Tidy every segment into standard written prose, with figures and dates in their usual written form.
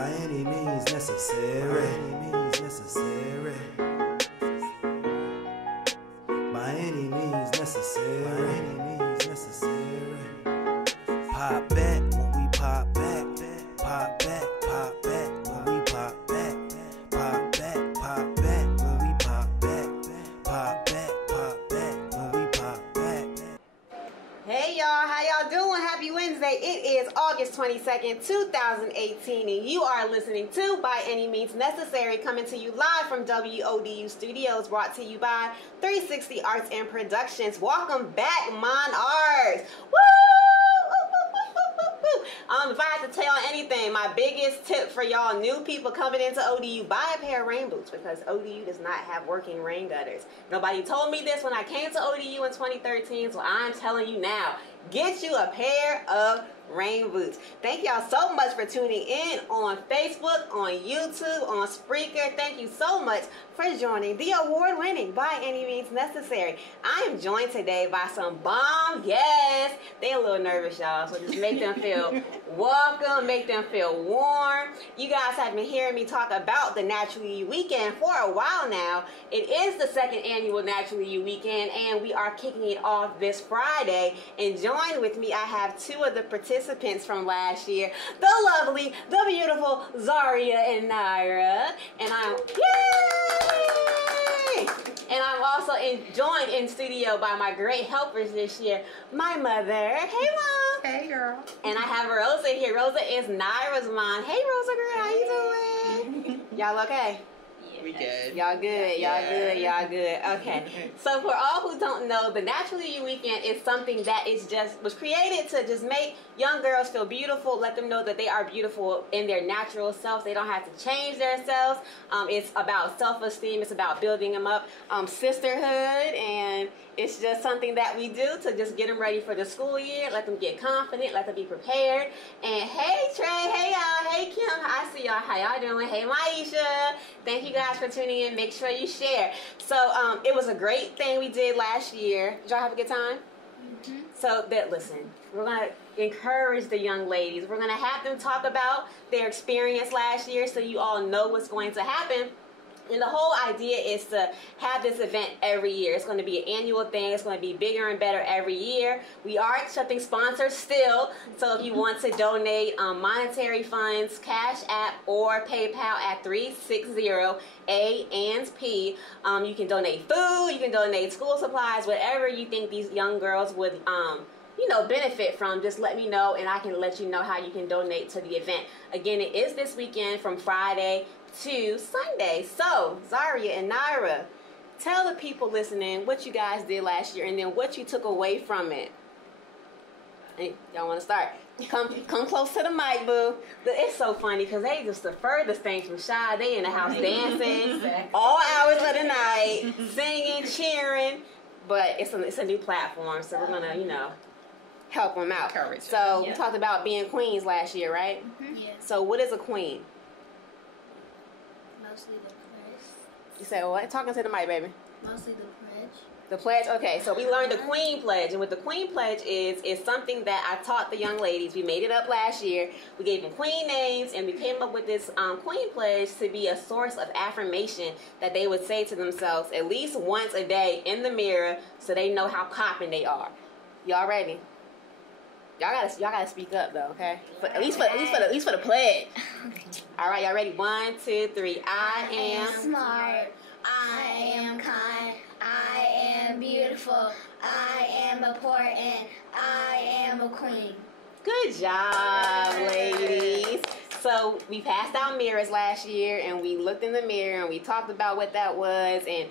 By any means necessary. By any means necessary. By any means necessary. By any means necessary. Pop back when we pop back. Pop back, pop back when we pop back. Pop back, pop back when we pop back. Pop back, pop back when we pop back. Hey y'all, how y'all doing? Happy Wednesday. It is August 22nd, 2018, and you are listening to By Any Means Necessary, coming to you live from WODU Studios, brought to you by 360 Arts and Productions. Welcome back, Monarchs. Woo! If I had to tell y'all anything, my biggest tip for y'all new people coming into ODU, buy a pair of rain boots, because ODU does not have working rain gutters. Nobody told me this when I came to ODU in 2013, so I'm telling you now, get you a pair of rain boots. Thank y'all so much for tuning in on Facebook, on YouTube, on Spreaker. Thank you so much for joining the award-winning By Any Means Necessary. I am joined today by some bomb guests. They a little nervous, y'all, so just make them feel welcome, make them feel warm. You guys have been hearing me talk about the Natural You Weekend for a while now. It is the second annual Natural You Weekend, and we are kicking it off this Friday. And joined with me, I have two of the participants from last year, the lovely, the beautiful Zaria and Naira. And I'm, yay! And I'm also joined in studio by my great helpers this year, my mother. Hey, Mom. Hey, girl. And I have Rosa here. Rosa is Naira's mom. Hey, Rosa girl, how you doing? Y'all okay? We good. Y'all good, y'all good, y'all good. Okay. So for all who don't know, the Natural You Weekend is something that was created to just make young girls feel beautiful, let them know that they are beautiful in their natural selves. They don't have to change themselves. It's about self-esteem. It's about building them up. Sisterhood, and it's just something that we do to just get them ready for the school year, let them get confident, let them be prepared. And hey Trey, hey y'all, hey Kim, I see y'all, how y'all doing? Hey Maisha, thank you guys for tuning in. Make sure you share. So it was a great thing we did last year. Did y'all have a good time? Mm-hmm. So listen, we're gonna encourage the young ladies. We're gonna have them talk about their experience last year so you all know what's going to happen. And the whole idea is to have this event every year. It's going to be an annual thing. It's going to be bigger and better every year. We are accepting sponsors still. So if you want to donate monetary funds, Cash App or PayPal at 360-A&P. You can donate food. You can donate school supplies, whatever you think these young girls would benefit from. Just let me know, and I can let you know how you can donate to the event. Again, it is this weekend from Friday to Sunday. So, Zaria and Naira, tell the people listening what you guys did last year and then what you took away from it. Hey, y'all want to start? Come close to the mic, boo. It's so funny because they just the furthest thing from shy. They in the house dancing all hours of the night, singing, cheering. But it's a new platform, so we're gonna, help them out. So we talked about being queens last year, right? Mm-hmm. Yeah. So what is a queen? Mostly the pledge. You say what? Talking to the mic, baby. Mostly the pledge. The pledge? Okay, so we learned the Queen Pledge. And what the Queen Pledge is something that I taught the young ladies. We made it up last year. We gave them queen names, and we came up with this Queen Pledge to be a source of affirmation that they would say to themselves at least once a day in the mirror so they know how popping they are. Y'all ready? Y'all gotta speak up though, okay? But at least for the pledge. All right, y'all ready? 1, 2, 3. I am smart. I am kind. I am beautiful. I am important. I am a queen. Good job, ladies. So we passed out mirrors last year, and we looked in the mirror and we talked about what that was. And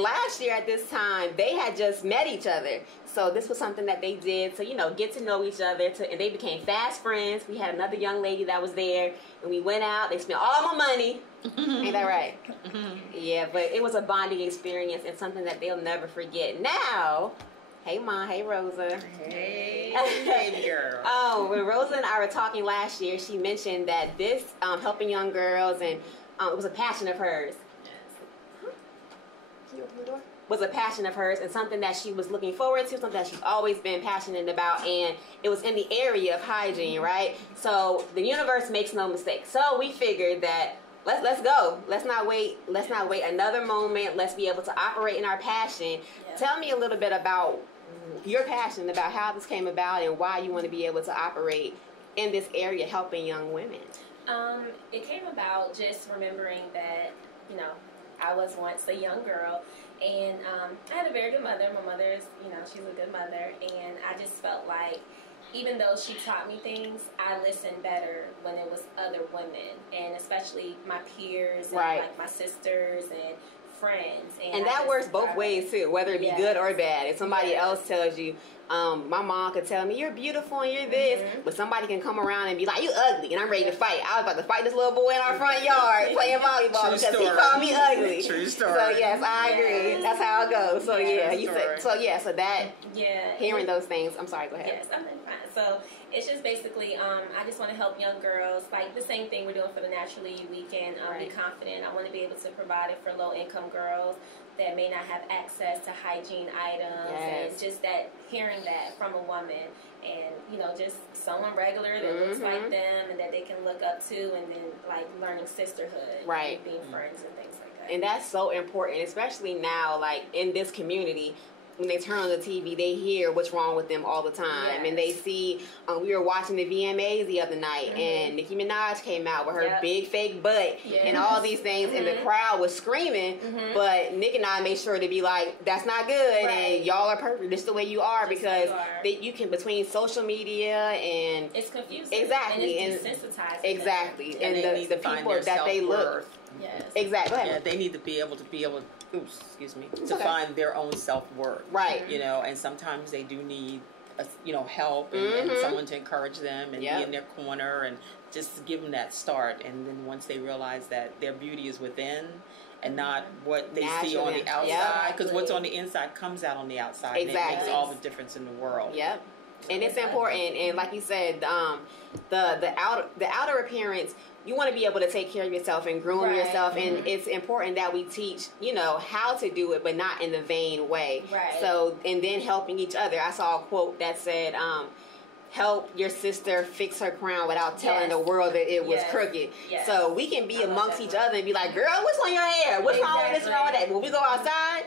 last year at this time, they had just met each other. So this was something that they did to, get to know each other. And they became fast friends. We had another young lady that was there, and we went out. They spent all my money. Ain't that right? Yeah, but it was a bonding experience and something that they'll never forget. Now, hey, Mom. Hey, Rosa. Hey, baby girl. When Rosa and I were talking last year, she mentioned that this helping young girls, and it was a passion of hers. Can you open the door? was a passion of hers and something that she was looking forward to, something that she's always been passionate about, and it was in the area of hygiene, right? So the universe makes no mistake. So we figured that let's go. Let's not wait another moment. Let's be able to operate in our passion. Yeah. Tell me a little bit about your passion, about how this came about and why you want to be able to operate in this area helping young women. It came about just remembering that, you know, I was once a young girl, and I had a very good mother. My mother is, you know, she's a good mother, and I just felt like even though she taught me things, I listened better when it was other women, and especially my peers, and Right. like my sisters and friends. And that works both ways too, whether it be good or bad. If somebody else tells you, my mom could tell me you're beautiful and you're this, but somebody can come around and be like, you ugly, and I'm ready to fight. I was about to fight this little boy in our front yard playing volleyball because he called me ugly. True story. So yes, I agree. That's how it goes. So yeah, you said so that hearing those things. I'm sorry. Go ahead. Yes, I'm fine. So it's just basically, I just want to help young girls, like the same thing we're doing for the Naturally You Weekend, be confident. I want to be able to provide it for low-income girls that may not have access to hygiene items, and just that, hearing that from a woman, and, you know, just someone regular that looks like them and that they can look up to, and then, like, learning sisterhood, and being friends and things like that. And that's so important, especially now, like, in this community. When they turn on the TV, they hear what's wrong with them all the time. And they see, we were watching the VMAs the other night, and Nicki Minaj came out with her big fake butt and all these things, and the crowd was screaming, but Nick and I made sure to be like, that's not good, and y'all are perfect, this is the way you are, because you can, between social media and... It's confusing. Exactly. And it's desensitizing. Exactly. And the people that they look... Yes. Exactly. Yeah, they need to be able to find their own self-worth. Right. You know, and sometimes they do need, help and someone to encourage them and be in their corner and just give them that start. And then once they realize that their beauty is within and not what they see on the outside, because what's on the inside comes out on the outside. Exactly. And it makes all the difference in the world. Yep. And it's important, and like you said, the outer appearance, you want to be able to take care of yourself and groom yourself, and it's important that we teach, how to do it, but not in the vain way. Right. So, and then helping each other. I saw a quote that said, help your sister fix her crown without telling the world that it was crooked. Yes. So we can be amongst each other and be like, girl, what's on your hair? What's wrong with this, wrong with that? When we go outside,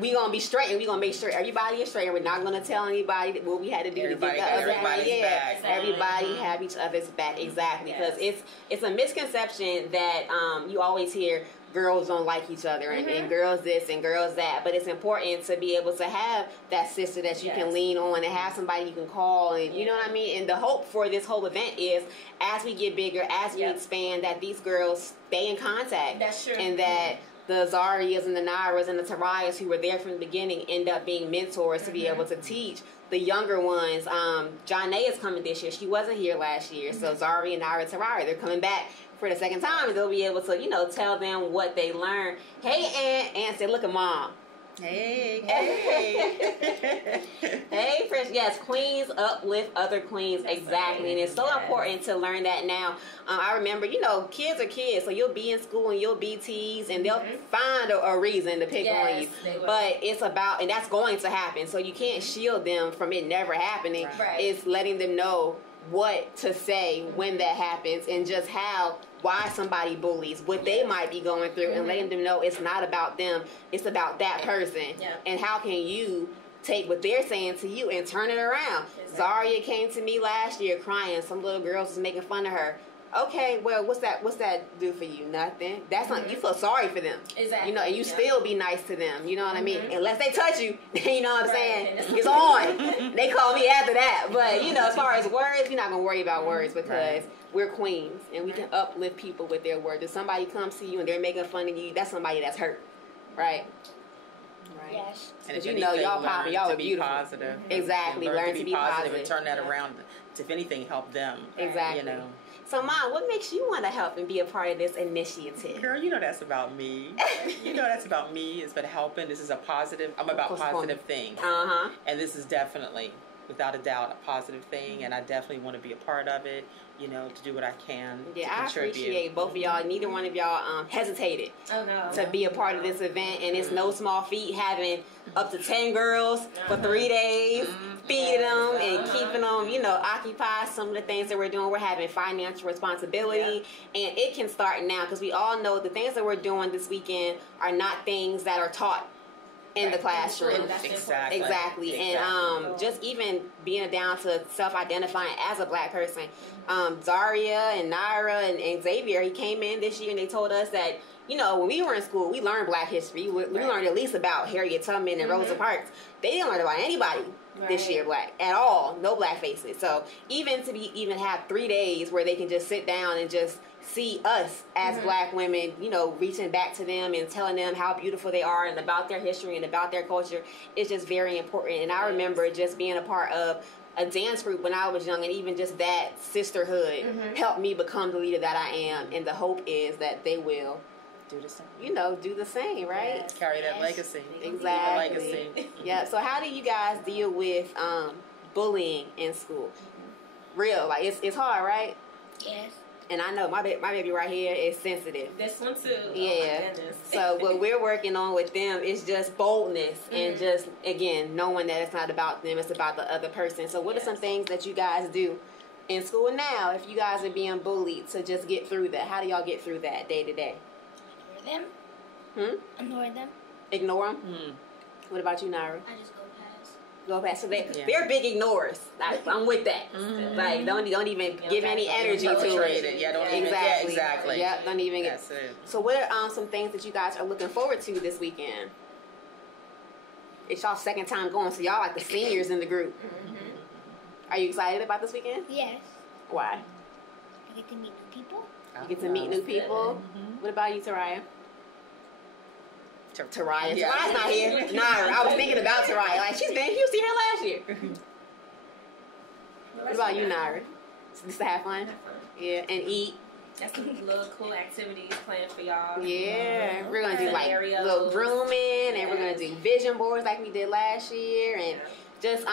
we gonna be straight, and we gonna make sure everybody is straight, and we're not gonna tell anybody what we had to do to get the other back. Everybody have each other's back, exactly, because it's a misconception that you always hear girls don't like each other, and girls this and girls that, but it's important to be able to have that sister that you can lean on and have somebody you can call, and you know what I mean. And the hope for this whole event is, as we get bigger, as we expand, that these girls stay in contact. That's true. And that the Zarias and the Nairas and the Tarayas who were there from the beginning end up being mentors to be able to teach the younger ones. Janae is coming this year. She wasn't here last year. So Zari and Naira Taraya, they're coming back for the second time, and they'll be able to, tell them what they learned. Hey, Aunt said, look at Mom. Hey. Hey, friends. Yes, queens uplift other queens. Exactly. And it's so important to learn that now. I remember, kids are kids, so you'll be in school and you'll be teased, and they'll find a reason to pick on you. But it's about, and that's going to happen, so you can't shield them from it never happening. Right. It's letting them know what to say when that happens, and just why somebody bullies, what they might be going through, and letting them know it's not about them, it's about that person. And how can you take what they're saying to you and turn it around? Zaria came to me last year crying. Some little girls was making fun of her. Okay, well, what's that do for you? Nothing. That's not, you feel sorry for them. Exactly. And you still be nice to them. You know what I mean? Unless they touch you, you know what I'm saying? It's on. They call me after that. But, as far as words, you're not going to worry about words, because we're queens, and we can uplift people with their words. If somebody comes to you and they're making fun of you, that's somebody that's hurt. Right? Right. Yes. And if y'all popping, y'all are beautiful. Positive. Exactly. Learn to be positive and turn that around to, if anything, help them. Exactly. So, Mom, what makes you want to help and be a part of this initiative? Girl, that's about me. That's about me. It's been helping. This is a positive. I'm about positive things. And this is definitely without a doubt a positive thing, and I definitely want to be a part of it. You know, to do what I can. Yeah, to I contribute. appreciate both of y'all. Neither one of y'all hesitated to be a part of this event, and it's no small feat having up to 10 girls for 3 days, feeding them and keeping them, you know, occupied. Some of the things that we're doing, we're having financial responsibility, and it can start now because we all know the things that we're doing this weekend are not things that are taught in the classroom. Exactly. And just even being down to self-identifying as a black person. Zaria and Naira and Xavier, he came in this year and they told us that, you know, when we were in school, we learned black history. We learned at least about Harriet Tubman and Rosa Parks. They didn't learn about anybody this year black at all. No black faces. So even to even have 3 days where they can just sit down and just see us as black women, you know, reaching back to them and telling them how beautiful they are and about their history and about their culture is just very important. And I remember just being a part of a dance group when I was young, and even just that sisterhood helped me become the leader that I am. And the hope is that they will do the same. You know, do the same, right? Yes. Carry that legacy. Exactly. Legacy. Yeah. So how do you guys deal with bullying in school? Real, like it's hard, right? Yes. And I know my baby right here is sensitive. This one too. Yeah. Oh my goodness. So what we're working on with them is just boldness and just, again, knowing that it's not about them, it's about the other person. So what are some things that you guys do in school now if you guys are being bullied to just get through that? How do y'all get through that day to day? Ignore them. Ignore them. Ignore them? What about you, Naira? I just go past. Go past. So they're big ignorers. I'm with that. Like don't even give any energy to it. Yeah, don't even. Exactly. Yeah, exactly. Yeah, don't even. That's it. So what are some things that you guys are looking forward to this weekend? It's y'all second time going, so y'all like the seniors in the group. Are you excited about this weekend? Yes. Why? I get to meet new people. You get to meet new people. What about you, Taraya? Taraya. Yeah. Taraya's not here. Naira. I was thinking about Taraya. Like, she was here last year. What about you, Naira? Just to have fun? Yeah, and eat. That's some little cool activities planned for y'all. Yeah, we're going to do like Scenarios. little grooming, and we're going to do vision boards like we did last year, and just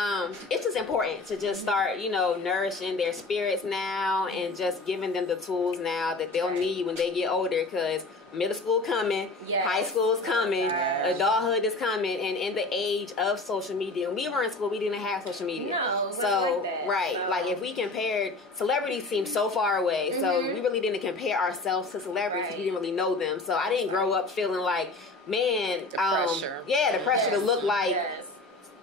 it's just important to just start, you know, nourishing their spirits now and just giving them the tools now that they'll need when they get older, because middle school coming, high school is coming, adulthood is coming, and in the age of social media, when we were in school, we didn't have social media. No, it so wasn't like that. like if we compared, celebrities seem so far away, so we really didn't compare ourselves to celebrities because we didn't really know them. So I didn't grow up feeling like, man, the pressure. the pressure to look like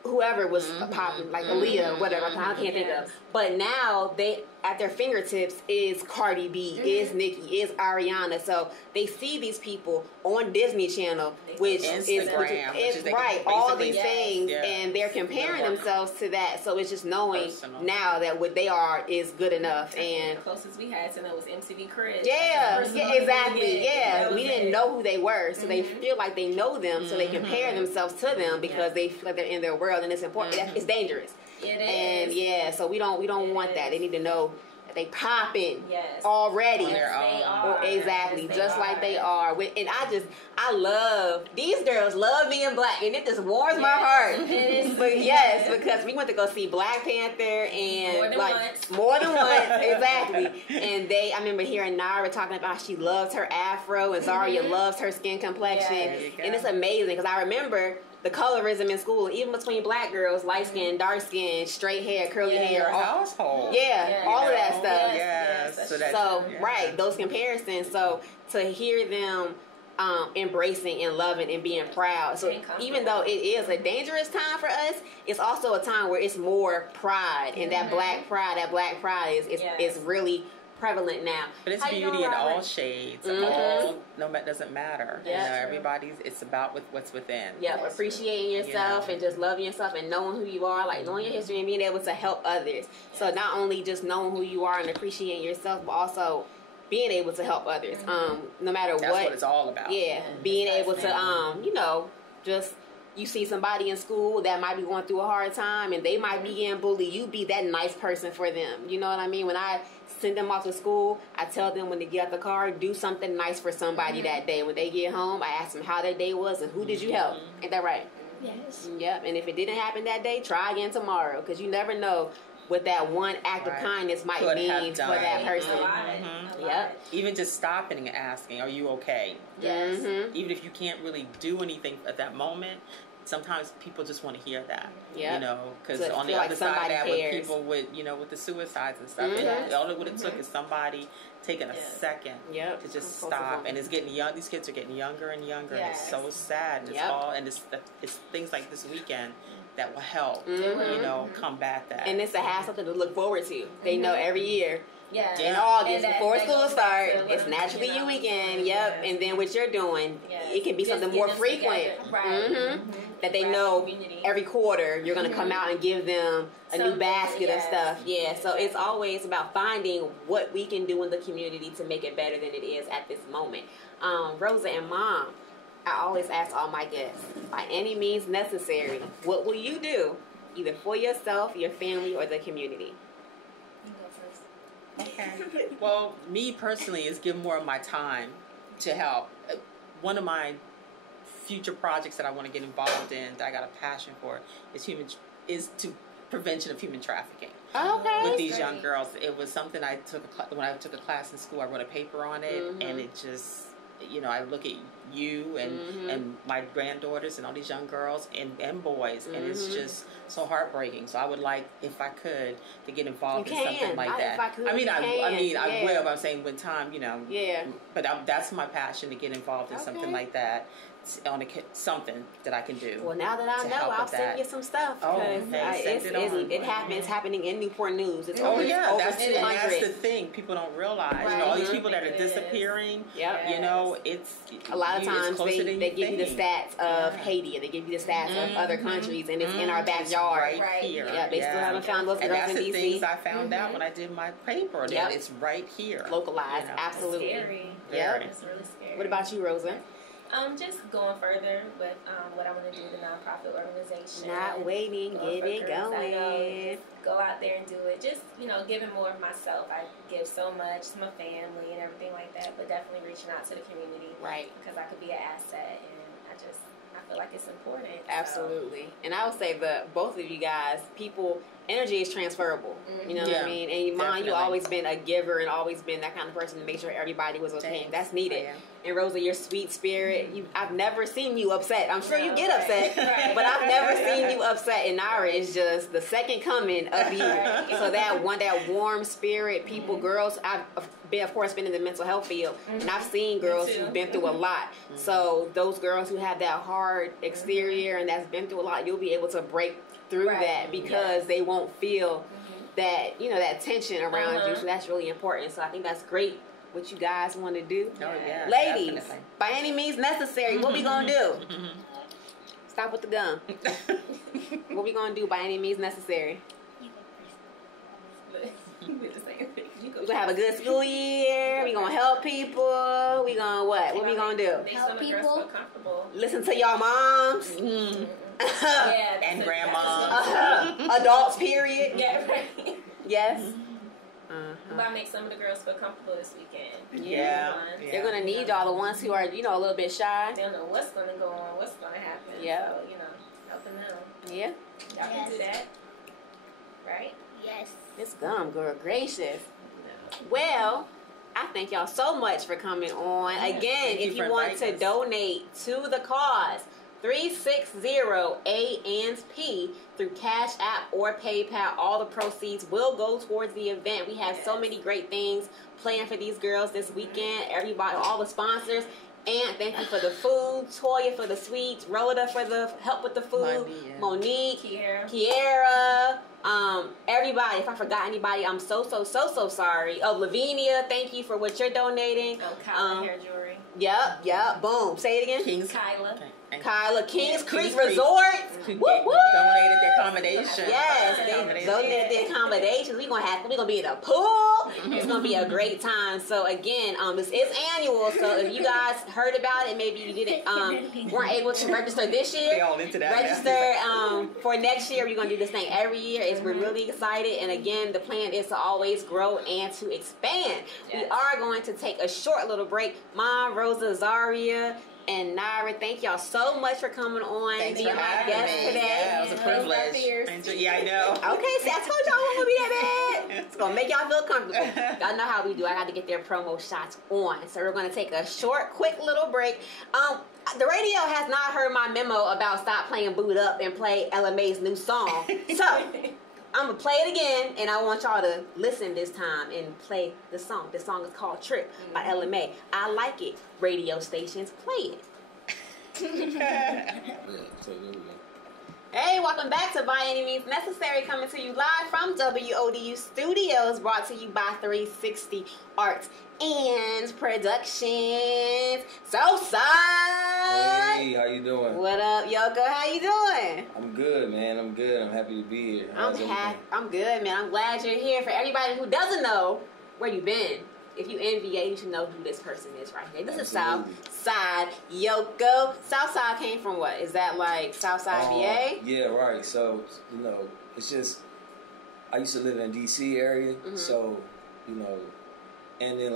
whoever was popping, like Aaliyah, whatever, I can't think of. But now they at their fingertips is Cardi B, is Nicki, is Ariana. So they see these people on Disney Channel, which Instagram, is right, all these things, and they're comparing themselves to that. So it's just knowing now that what they are is good enough. And the closest we had to know was MTV Cribs. Exactly. We didn't know who they were, so they feel like they know them, so they compare themselves to them because they feel like they're in their world, and it's important. It's dangerous. It is. And so we don't want that. They need to know that they popping already. They are. Exactly, just like they are. And I love, these girls love being black, and it just warms my heart. But because we went to go see Black Panther and more than once, exactly. And I remember hearing Naira talking about how she loves her afro, and Zaria loves her skin complexion, and it's amazing because I remember the colorism in school, even between black girls, light skin, dark skin, straight hair, curly hair, household. All of that stuff. So those comparisons. So to hear them embracing and loving and being proud. So even though it is a dangerous time for us, it's also a time where it's more pride, and that black pride is really prevalent now. But it's beauty in all shades. All doesn't matter. You know, everybody's, it's about what's within. Appreciating yourself and just loving yourself and knowing who you are, like knowing your history and being able to help others. So not only just knowing who you are and appreciating yourself, but also being able to help others. No matter That's what it's all about. Being able to you know, just you see somebody in school that might be going through a hard time and they might be getting bullied, you be that nice person for them. You know what I mean? When I send them off to school, I tell them when they get out the car, do something nice for somebody that day. When they get home, I ask them how their day was and who did you help. Ain't that right? Yes. Yep. And if it didn't happen that day, try again tomorrow, because you never know what that one act of kindness might mean for that person. Yep. Even just stopping and asking, "Are you okay?" Yes. Even if you can't really do anything at that moment, sometimes people just want to hear that. Yep. You know, because So on the other side of that, with people with, you know, with the suicides and stuff, all it took is somebody taking a second to just stop. And it's getting young. These kids are getting younger and younger, and it's so sad. And it's all, and it's things like this weekend that will help, you know, combat that. And it's to have something to look forward to. They know every year. Yeah. In August, before school starts, it's Naturally You weekend. Yep. And then what you're doing, it can be Just something more get them frequent. together. That they know every quarter you're going to come out and give them a new basket of stuff. Yeah. So it's always about finding what we can do in the community to make it better than it is at this moment. Rosa and Mom, I always ask all my guests, by any means necessary, what will you do, either for yourself, your family, or the community? Okay. Well, me personally is give more of my time to help. One of my future projects that I want to get involved in, that I got a passion for, is to prevention of human trafficking. Okay. With these young girls, it was something I took when I took a class in school. I wrote a paper on it, and it just, you know, I look at you and my granddaughters and all these young girls and boys, and it's just so heartbreaking. So I would like, if I could, to get involved in something like that. If I could, I mean, I will. But I'm saying with time, you know. Yeah. But that's my passion, to get involved in something like that. On something that I can do. Well, now that I know, I'll send you some stuff. It's happening in Newport News. It's over 200. That's the thing. People don't realize. You know, all these people that are disappearing. You know, it's a lot of times they give you the stats of Haiti, and they give you the stats of other countries, and it's in our backyard. Right here. Yeah, they still haven't found those girls in DC. And that's the things I found out when I did my paper. That it's right here, localized. You know? Absolutely. It's scary. Yep. It's really scary. What about you, Rosa? Just going further with what I want to do with the nonprofit organization. Not waiting, get it going. Go out there and do it. Just, you know, giving more of myself. I give so much to my family and everything like that, but definitely reaching out to the community. Right. Because I could be an asset, and I feel like it's important. Absolutely. So. And I would say that both of you guys, energy is transferable. You know what I mean? And Mom, you always been a giver and always been that kind of person to make sure everybody was okay. That's needed. And Rosa, your sweet spirit, I've never seen you upset. I'm sure you get upset, but I've never seen you upset. And Nara is just the second coming of you. So that warm spirit, girls, I've of course been in the mental health field, and I've seen girls who've been through a lot. So those girls who have that hard exterior and that's been through a lot, you'll be able to break through that because they won't feel that, you know, that tension around you. So that's really important. So I think that's great what you guys want to do. Oh, yeah, ladies, definitely. By any means necessary, what we gonna do? Stop with the gum. What we gonna do by any means necessary? We're gonna have a good school year. We gonna help people. We gonna what? What we gonna do? Help people. Listen to y'all moms. And grandmas. Adults, period. Yeah, right. Yes. But I make some of the girls feel comfortable this weekend. Yeah. They're gonna need y'all, the ones who are, you know, a little bit shy. They don't know what's gonna go on, what's gonna happen. Yeah. So, you know, helping them. Yeah. Y'all can do that. Right? Yes. This gum, girl, gracious. Well, I thank y'all so much for coming on. Again, if you want to donate to the cause, 360-A&P through Cash App or PayPal. All the proceeds will go towards the event. We have so many great things planned for these girls this weekend. Everybody, all the sponsors. And thank you for the food, Toya for the sweets, Rhoda for the help with the food, Monique, Kiera, everybody. If I forgot anybody, I'm so sorry. Oh, Lavinia, thank you for what you're donating. Oh, Kyla hair jewelry. Yep. Boom. Say it again. Kyla, Kings Creek Resort. Donated the accommodation. Yes, they donated the accommodations. We're gonna be in a pool. It's gonna be a great time. So again, this is annual. So if you guys heard about it, maybe you didn't weren't able to register this year. They all into that. Register for next year. We're gonna do this thing every year. We're really excited. And again, the plan is to always grow and to expand. We are going to take a short little break. Mom, Rosa, Zaria, and Naira. Thank y'all so much for coming on. Thanks being for my having guest me. today. Yeah, it was a privilege. Yeah, I know. Okay, see, I told y'all it wasn't gonna be that bad. It's gonna make y'all feel comfortable. Y'all know how we do. I got to get their promo shots on. So we're gonna take a short, quick little break. The radio has not heard my memo about stop playing Boot Up and play LMA's new song. So I'm gonna play it again, and I want y'all to listen this time and play the song. The song is called Trip by LMA. I like it. Radio stations, play it. Hey, welcome back to By Any Means Necessary, coming to you live from WODU Studios, brought to you by 360 Arts and Productions. Southside! Hey, how you doing? What up, Yoko? How you doing? I'm good, man. I'm good. I'm happy to be here. I'm good, man. I'm glad you're here. For everybody who doesn't know where you've been, if you NBA, you should know who this person is right here. This Absolutely. is Southside Yoko. Southside came from what? Is that like Southside VA? Yeah, right. So, it's just, I used to live in D.C. area, so, and then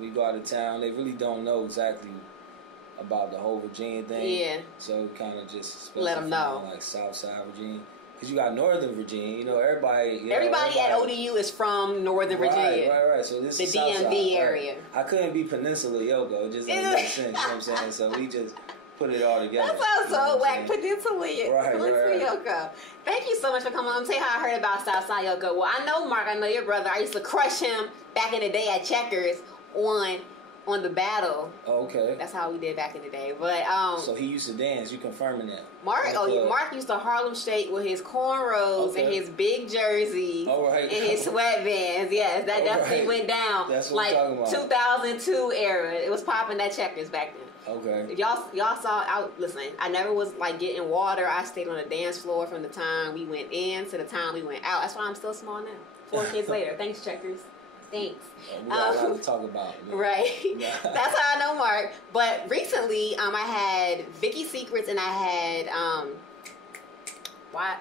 we go out of town, they really don't know exactly about the whole Virginia thing. Yeah. So kind of just let them know. Like Southside Virginia. Because you got Northern Virginia, everybody... everybody at ODU is from Northern Virginia. Right. So this is the DMV area. Right. I couldn't be Peninsula Yoko. It just doesn't make sense, you know what I'm saying? So we just put it all together. That sounds so whack. Peninsula right. Yoko. Thank you so much for coming on. Tell you how I heard about Southside Yoko. Well, I know Mark. I know your brother. I used to crush him back in the day at Checkers on the battle. Oh, okay. That's how we did back in the day. But so he used to dance. You confirming that? Mark used to Harlem Shake with his cornrows and his big jersey and his sweatbands. Yes, that definitely went down. That's what I'm talking about. 2002 era. It was popping at Checkers back then. Okay. If y'all saw. Listen, I never was getting water. I stayed on the dance floor from the time we went in to the time we went out. That's why I'm still small now. 4 kids later. Thanks, Checkers. Thanks. We got a lot to talk about. Man. Right. That's how I know Mark. But recently, I had Vicky Secrets and I had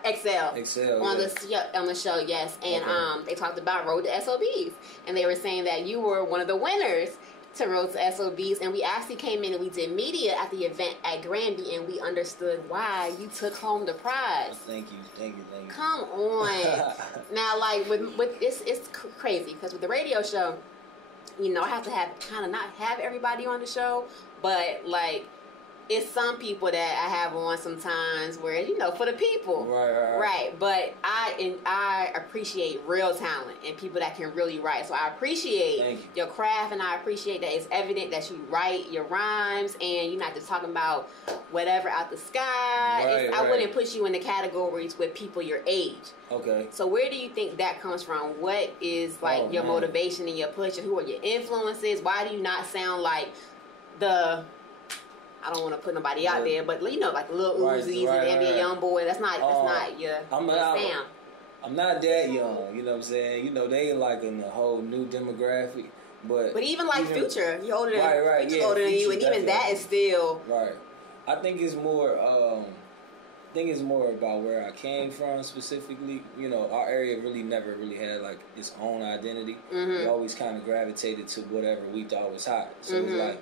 Excel on the show, yes. And they talked about Road to SOBs, and they were saying that you were one of the winners to Road to SOBs, and we actually came in and we did media at the event at Granby, and we understood why you took home the prize. Thank you. Come on. Now, with it's crazy because with the radio show, I have to not have everybody on the show, but it's some people that I have on sometimes where for the people, right. But I appreciate real talent and people that can really write. So I appreciate your craft, and I appreciate that it's evident that you write your rhymes and you're not just talking about whatever out the sky. I wouldn't put you in the categories with people your age. Okay. So where do you think that comes from? What is your motivation and your push? And who are your influences? Why do you not sound like I don't want to put nobody out there, but like Lil Uzi's and NBA Youngboy. That's not your sound. I'm not that young, you know what I'm saying? They in the whole new demographic, but even Future, he older than Future's older than you, and even that is still right. I think it's more. About where I came from specifically. Our area really never had its own identity. We always kind of gravitated to whatever we thought was hot. So it's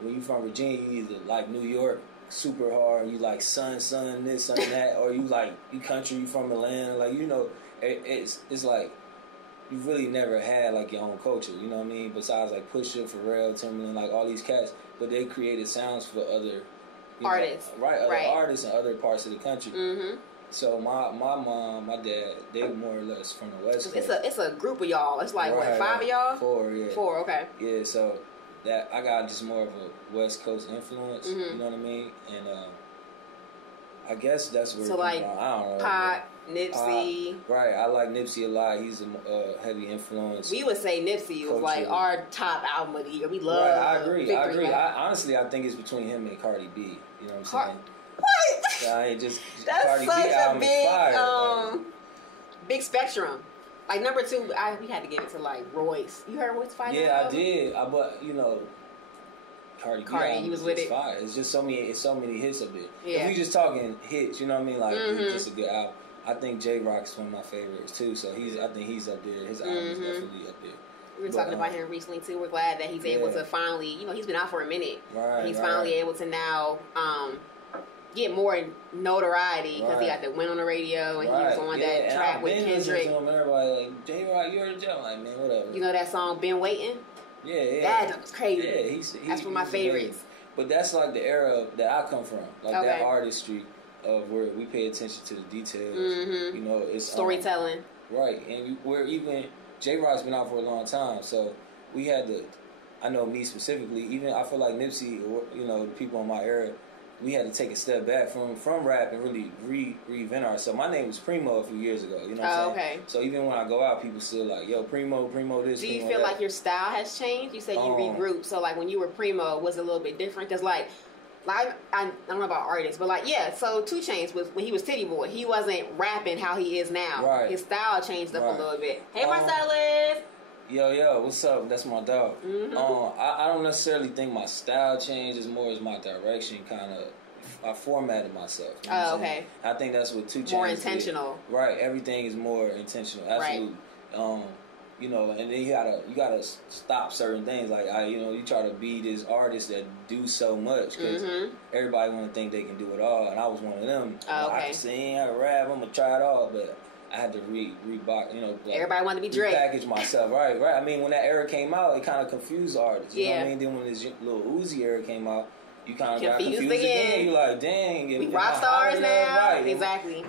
when you from Virginia, you either like New York super hard, you like sun, this, sun, that, or you country, you from Atlanta, it's like you really never had your own culture, you know what I mean? Besides Pusha, Pharrell, Timberland, all these cats, but they created sounds for other artists, artists in other parts of the country. So my mom, my dad, they more or less from the West Coast. It's a group of y'all. It's what, 5 of y'all? 4, yeah. 4, okay. Yeah, so that I got just more of a West Coast influence, you know what I mean? And I guess that's where it comes from. I don't know. Pac, Nipsey. Right, I like Nipsey a lot. He's a heavy influence. We would say Nipsey was our top album of the year. We love. Right, I agree. Honestly, I think it's between him and Cardi B. You know what I'm saying? What? I ain't just that's Cardi such B a big, fire, big spectrum. Number 2, we had to give it to Royce. You heard Royce fight? Yeah, I did. But Cardi, he was with it. Fire. It's just so many hits up there. Yeah. If we just talking hits, you know what I mean? It's just a good album. I think J Rock's one of my favorites too. So I think he's up there. His album is definitely up there. We were talking about him recently too. We're glad that he's able to finally, you know, he's been out for a minute. Right. He's finally able to now get more notoriety because he got the win on the radio and he was on that track with Kendrick. To him and everybody like, J-Rock, you heard the joke. Like, man, whatever. You know that song, Been Waiting? Yeah. That was crazy. Yeah, that's one of my favorites. But that's like the era that I come from. Like that artistry of where we pay attention to the details. You know, it's storytelling. Right. And we're even, J-Rock's been out for a long time. So we had to, I know me specifically, even I feel like Nipsey, or, you know, the people in my era, we had to take a step back from rap and really reinvent ourselves. My name was Primo a few years ago. You know what I'm saying? Okay. So even when I go out, people still like, yo, Primo this. Do you feel like your style has changed? You said you regrouped. So like when you were Primo, was it a little bit different? Because like I don't know about artists, but like so 2 Chainz was when he was Titty Boy, he wasn't rapping how he is now. Right. His style changed up a little bit. Hey Marcellus. Yo, what's up? That's my dog. I don't necessarily think my style changed as more as my direction kind of. I formatted myself. You know okay. I think that's what 2 Chainz more intentional. Did. Right. Everything is more intentional. Absolutely. Right. You know, and then you gotta stop certain things. Like you try to be this artist that do so much because everybody want to think they can do it all, and I was one of them. I can sing, I can rap, I'm gonna try it all, but I had to rebox. You know, like, everybody wanted to be Drake. Package myself, right? I mean, when that era came out, it kind of confused artists. You know what I mean? Then when this little Uzi era came out, you kind of got confused again. You're like, dang, we rock stars now. Right? Exactly.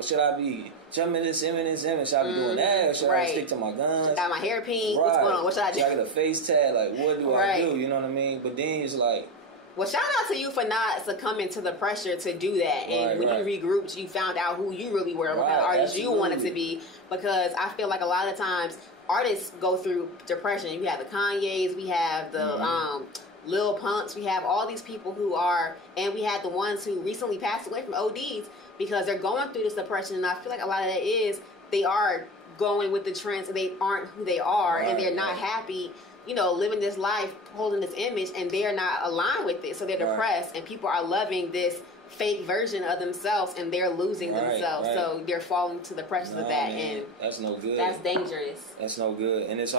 Should I be jumping this image? Should I be doing that? Or should I stick to my guns? Got my hair pink. What's going on? What should I do? Should I get a face tag? Like, what do I do? You know what I mean? But then it's like. Well, shout out to you for not succumbing to the pressure to do that. And when you regrouped, you found out who you really were, what kind of artist you wanted to be. Because I feel like a lot of times artists go through depression. We have the Kanyes, we have the Lil Pumps, we have all these people who are, and we had the ones who recently passed away from ODs because they're going through this depression. And I feel like a lot of that is they are going with the trends and they aren't who they are and they're not happy. You know, living this life, holding this image, and they're not aligned with it. So they're depressed, and people are loving this fake version of themselves, and they're losing themselves. So they're falling to the pressures of that, and that's no good. That's dangerous. That's no good, and it's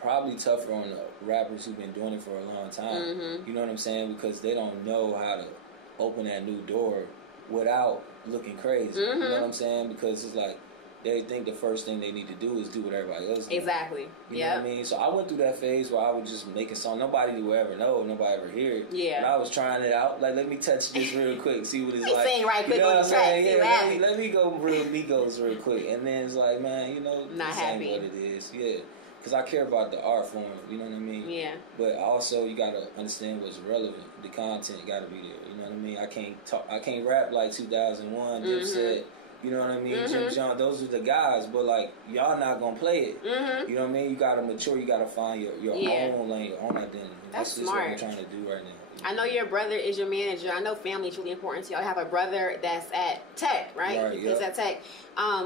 probably tougher on the rappers who've been doing it for a long time. You know what I'm saying? Because they don't know how to open that new door without looking crazy. You know what I'm saying? Because it's like. They think the first thing they need to do is do what everybody else does. Exactly. You know what I mean? So I went through that phase where I was just making songs. Nobody would ever know. Nobody ever hear it. Yeah. But I was trying it out. Like, let me touch this real quick. See what it's like. Sing right quick on the track. Yeah, let me go real Migos real quick. And then it's like, man, you know, not this ain't what it is. Yeah. Because I care about the art form. You know what I mean? Yeah. But also, you got to understand what's relevant. The content got to be there. You know what I mean? I can't rap like 2001. Dipset. You know what I mean? Jim John, those are the guys, but like y'all not gonna play it. You know what I mean? You gotta mature. You gotta find your own lane, your own identity. That's just smart. What I'm trying to do right now. I know your brother is your manager. I know family is really important to you. I have a brother that's at Tech, right? He's at Tech.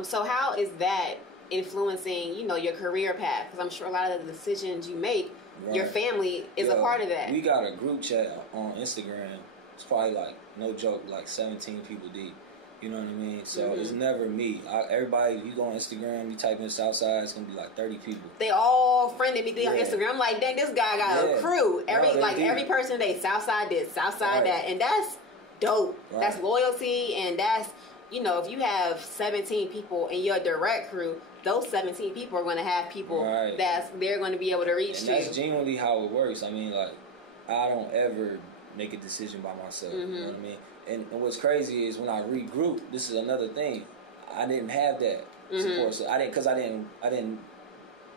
So how is that influencing, you know, your career path? Because I'm sure a lot of the decisions you make, your family is a part of that. We got a group chat on Instagram. It's probably like, no joke, like 17 people deep. You know what I mean? So it's never me. Everybody, you go on Instagram, you type in Southside, it's gonna be like 30 people. They all friended me on Instagram. I'm like, dang, this guy got a crew. Every person they Southside this, Southside that, and that's dope. That's loyalty, and that's, you know, if you have 17 people in your direct crew, those 17 people are going to have people they're going to be able to reach. And that's genuinely how it works. I mean, like, I don't ever make a decision by myself. You know what I mean? And what's crazy is when I regroup, this is another thing. I didn't have that support. So I didn't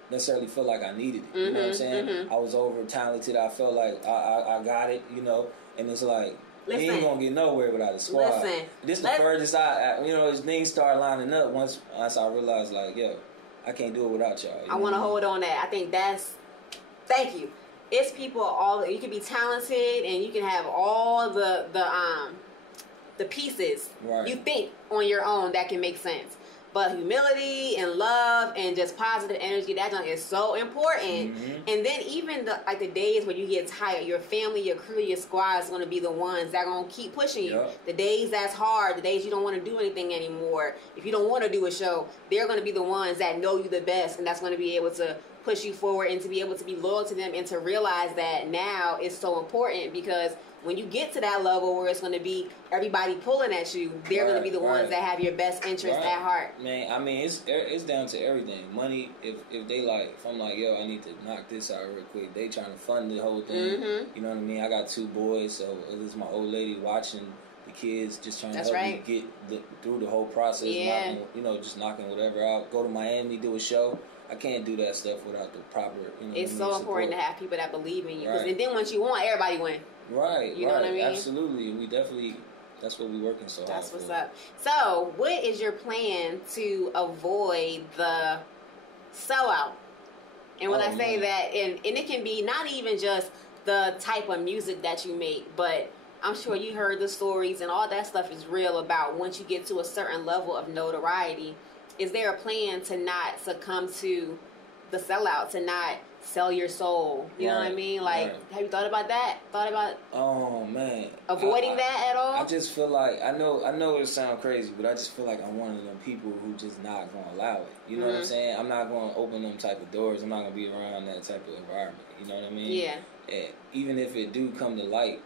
necessarily feel like I needed it. You know what I'm saying? I was over talented. I felt like I got it. You know, and it's like you ain't gonna get nowhere without a squad. This the furthest things started lining up once I realized like, yo, I can't do it without y'all. I want to hold on that. I think thank you. It's people you can be talented and you can have all the pieces you think on your own that can make sense. But humility and love and just positive energy, that junk is so important. And then even the days when you get tired, your family, your crew, your squad is going to be the ones that are going to keep pushing you. The days that's hard, the days you don't want to do anything anymore, if you don't want to do a show, they're going to be the ones that know you the best, and that's going to be able to push you forward and to be able to be loyal to them and to realize that now is so important, because when you get to that level where it's going to be everybody pulling at you, they're going to be the ones that have your best interest at heart. Man, I mean, it's down to everything. Money, if they like, if I'm like, yo, I need to knock this out real quick, they trying to fund the whole thing. You know what I mean? I got 2 boys, so this is my old lady watching the kids, just trying to help me get through the whole process. Knocking, just knocking whatever out. Go to Miami, do a show. I can't do that stuff without the proper, it's so important to have people that believe in you. And then once you win, everybody win. You know what I mean? Absolutely. We definitely, that's what we're working so hard That's what's up. So, what is your plan to avoid the sellout? And when I say that, and it can be not even just the type of music that you make, but I'm sure you heard the stories and all that stuff is real about once you get to a certain level of notoriety. Is there a plan to not succumb to the sellout, to not sell your soul? You know what I mean? Like, have you thought about that? Thought about avoiding that at all? I just feel like, I know it sounds crazy, but I just feel like I'm one of them people who just not going to allow it. You know what I'm saying? I'm not going to open them type of doors. I'm not going to be around that type of environment. You know what I mean? Yeah. And even if it do come to light,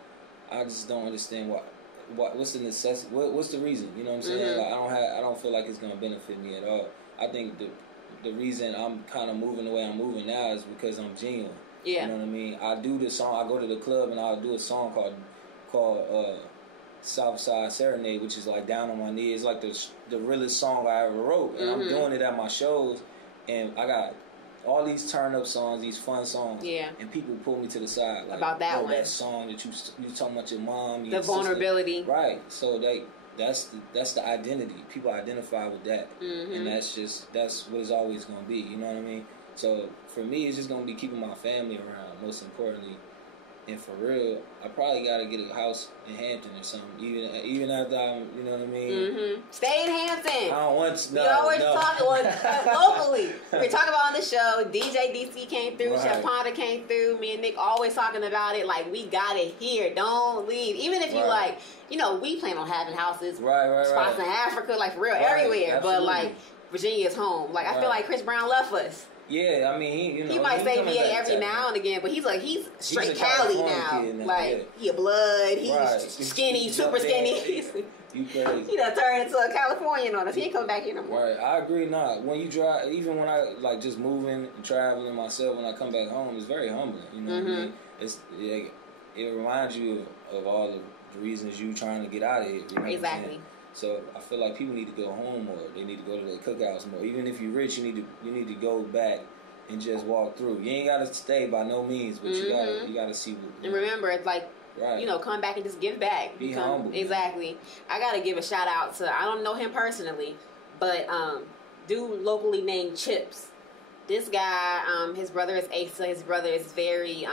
I just don't understand what's the necessity, what's the reason? You know what I'm saying? Like, I don't feel like it's going to benefit me at all. I think the reason I'm kind of moving the way I'm moving now is because I'm genuine. You know what I mean? I do this song. I go to the club and I'll do a song called Southside Serenade, which is like Down on My Knees. It's like the realest song I ever wrote, and I'm doing it at my shows, and I got all these turn-up songs, these fun songs, and people pull me to the side like, about that one, that song that you talking about your mom, your the vulnerability, sister. Right? So that's the identity. People identify with that, and that's what it's always going to be. You know what I mean? So for me, it's just going to be keeping my family around, most importantly. And for real, I probably got to get a house in Hampton or something. Even after I'm, you know what I mean? Stay in Hampton. I don't want to. We always talking locally. We talk about on the show. DJ DC came through. Chef Ponda came through. Me and Nick always talking about it. Like, we got it here. Don't leave. Even if you like, we plan on having houses, spots in Africa, like for real, everywhere. Absolutely. But like, Virginia is home. Like, I feel like Chris Brown left us. Yeah, I mean, he might say VA every now and again, but he's straight Cali now. Like, he a blood, he's skinny, super skinny. You crazy. He done turned into a Californian on us. He ain't coming back here no more. Right, I agree. When you drive, even when I like just moving and traveling myself, when I come back home, it's very humbling. You know what I mean? It reminds you of all the reasons you trying to get out of here. You know exactly. So I feel like people need to go home more. They need to go to the cookouts more. Even if you're rich, you need to go back and just walk through. You ain't gotta stay by no means, but you gotta see what. And remember, it's like, come back and just give back. Be humble. Exactly. I gotta give a shout out to, I don't know him personally, but dude locally named Chips. This guy, his brother is Asa. His brother is very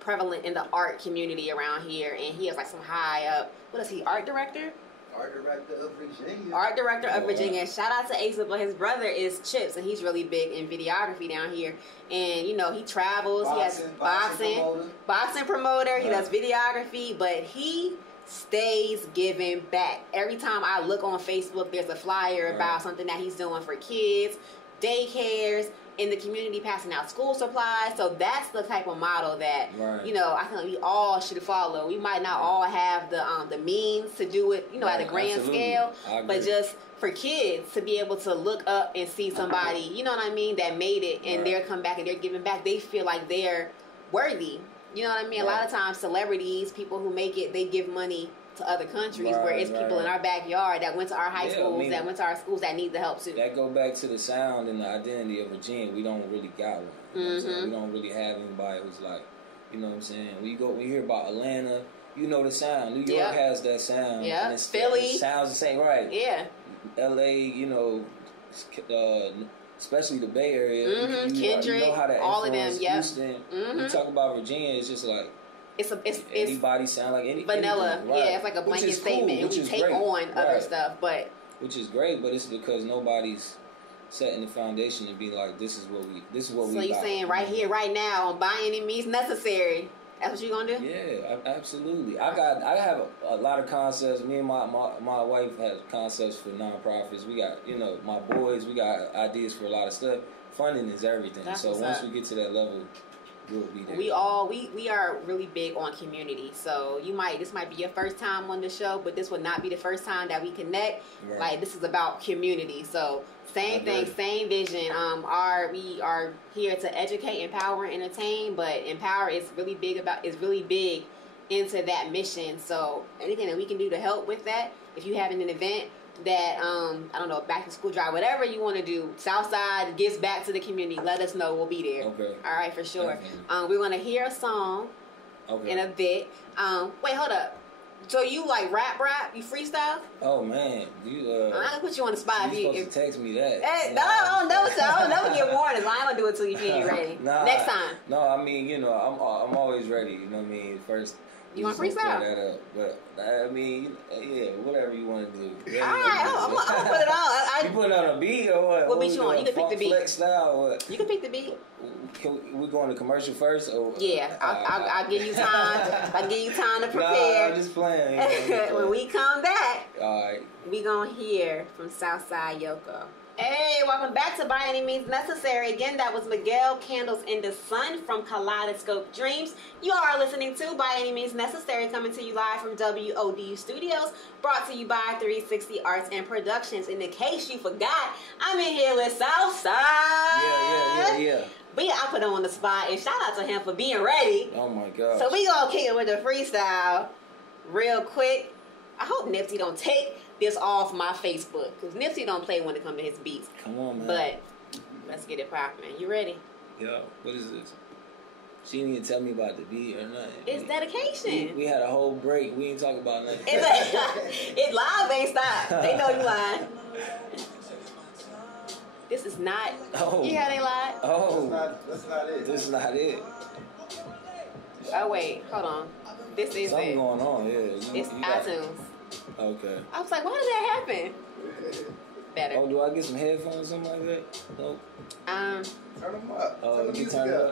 prevalent in the art community around here, and he has like some high up. What is he? Art director. Art director of Virginia. Art director of Virginia. Shout out to Asa, but his brother is Chips, and he's really big in videography down here. And he travels. He has boxing promoter. He does videography, but he stays giving back. Every time I look on Facebook, there's a flyer about something that he's doing for kids, daycares, in the community, passing out school supplies. So that's the type of model that I feel like we all should follow. We might not all have the means to do it, at a grand scale, but just for kids to be able to look up and see somebody, you know what I mean, that made it, and they're come back and they're giving back. They feel like they're worthy. You know what I mean? A lot of times, celebrities, people who make it, they give money to other countries, where it's people in our backyard that went to our high schools, that went to our schools that need the help too. That go back to the sound and the identity of Virginia. We don't really got one. You know what I'm saying? We don't really have anybody who's like, you know what I'm saying? We hear about Atlanta, the sound. New York has that sound. Yeah. And Philly. It sounds the same, right? Yeah. LA, especially the Bay Area. Kendrick, how that all of them. Houston. We talk about Virginia, it's just like, anybody sound like any vanilla. Anything, right. Yeah, it's like a blanket statement, and we take on other stuff. But which is great, but it's because nobody's setting the foundation and be like, this is what we So you saying right here, right now, by any means necessary. That's what you gonna do? Yeah, absolutely. I have a lot of concepts. Me and my wife have concepts for nonprofits. We got, my boys, we got ideas for a lot of stuff. Funding is everything. That's so once we get to that level, we'll be there. We are really big on community. So this might be your first time on the show, but this would not be the first time that we connect. Right. Like, this is about community. So same thing, same vision. We are here to educate, empower, and entertain, but empower is really big into that mission. So anything that we can do to help with that, if you have an event that I don't know, back to school drive, whatever you want to do, Southside gives back to the community, let us know. We'll be there. Okay. All right, for sure. We're gonna hear a song in a bit. Wait, hold up. So you like rap? You freestyle? Oh man, I'm not gonna put you on the spot. You supposed to text me that. Hey, no, I don't never get warnings. I ain't gonna do it till you ain't ready. Next time. No, I mean, I'm always ready. You know what I mean? First. You want to freestyle? That up. But I mean, yeah, whatever you want to do. All right, I'm gonna put it on. You put it on a beat or what? What beat you want? You can pick the beat. Flex style or what? You can pick the beat. We going to commercial first? Or? Yeah, I'll give you time. I'll give you time to prepare. Nah, I'm just playing. When we come back, all right, we gonna hear from Southside Yoko. Hey, welcome back to By Any Means Necessary. Again, that was Miguel Candles in the Sun from Kaleidoscope Dreams. You are listening to By Any Means Necessary, coming to you live from WODU Studios, brought to you by 360 Arts and Productions. And in case you forgot, I'm in here with Southside. Yeah. I put him on the spot, and shout out to him for being ready. Oh my God. So we gonna kick it with the freestyle real quick. I hope Nipsey don't take this off my Facebook, because Nipsey don't play when it comes to his beats. Come on, man. But let's get it poppin'. You ready? Yo, what is this? She didn't even tell me about the beat or nothing. It's dedication. We had a whole break. We ain't talking about nothing. It live ain't stopped. They know you lying. This is not. Oh. You hear they lied? Oh. That's not it. This is not it. Oh, wait. Hold on. This is something it. Going on, yeah. It's iTunes. Okay. I was like, why did that happen? Better. Oh, do I get some headphones or something like that? Nope. Turn them up. Oh, turn let me the turn it up. I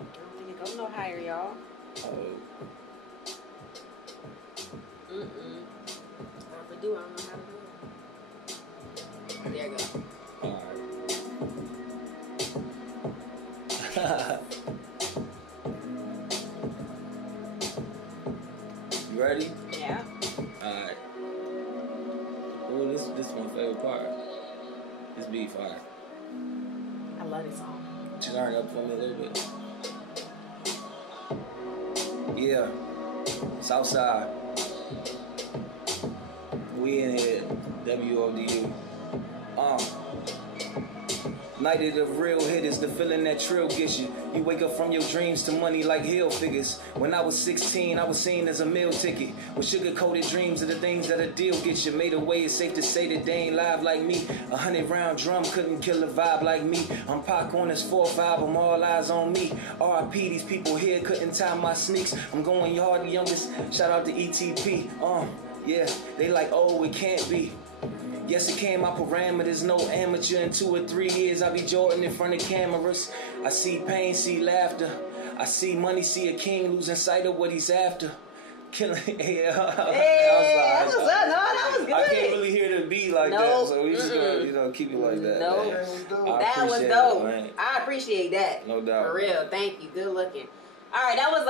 don't think it go no higher, y'all. Oh. Or if I do, I don't know how to do it. There you go. Alright. You ready? Yeah. Alright. Oh, this is my favorite part. This beat fire. I love this song. Just turn it up for me a little bit. Yeah. Southside. We in here. WODU. Night of the real hitters, the feeling that trill gets you. You wake up from your dreams to money like hill figures. When I was 16, I was seen as a meal ticket. With sugar-coated dreams of the things that a deal gets you. Made a way, it's safe to say that they ain't live like me. 100-round drum couldn't kill a vibe like me. I'm Pac on his 4th album, all eyes on me. R.I.P. these people here couldn't tie my sneaks. I'm going yard, the youngest. Shout out to ETP. Yeah, they like, oh, it can't be. Yes, it can, my parameters, no amateur. In 2 or 3 years, I'll be Jordan in front of cameras. I see pain, see laughter. I see money, see a king losing sight of what he's after. Killing. Hey, that was up. No, that was good. I can't really hear the beat like that, so we just gonna keep it like that. No, that was dope. I appreciate that. No doubt. For real, thank you. Good looking. All right, that was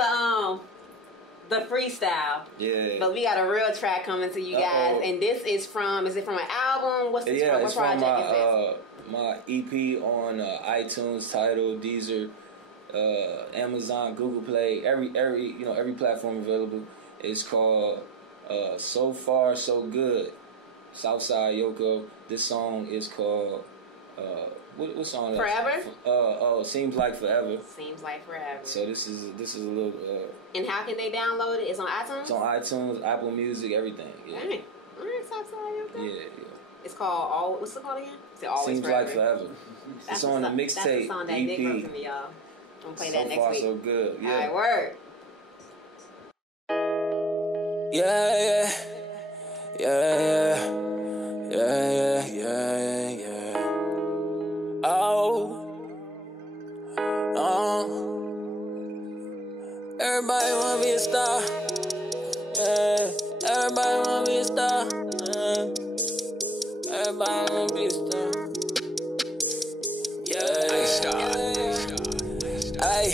the freestyle. Yeah. But we got a real track coming to you guys, and this is from. Is it from an album? What's this from? What project is this? My EP on iTunes, Tidal, Deezer, Amazon, Google Play, every platform available. It's called So Far So Good. Southside Yoko. This song is called what song? Forever. Seems Like Forever. Seems Like Forever. So this is a little. And how can they download it? It's on iTunes. It's on iTunes, Apple Music, everything. Yeah. Dang. All right, Southside Yoko. Yeah. It's called what's it called again? Is it Always Seems Forever? Like Forever. It's on the mixtape. That's the song that EP. Nick wrote for me, y'all. I'm gonna play that next week. So far, so good. Yeah. All right, word. Yeah. Yeah, yeah, yeah, yeah, yeah. Oh, everybody wanna be a star. Yeah, everybody wanna be a star. Everybody wanna be a star. Yeah, Ay,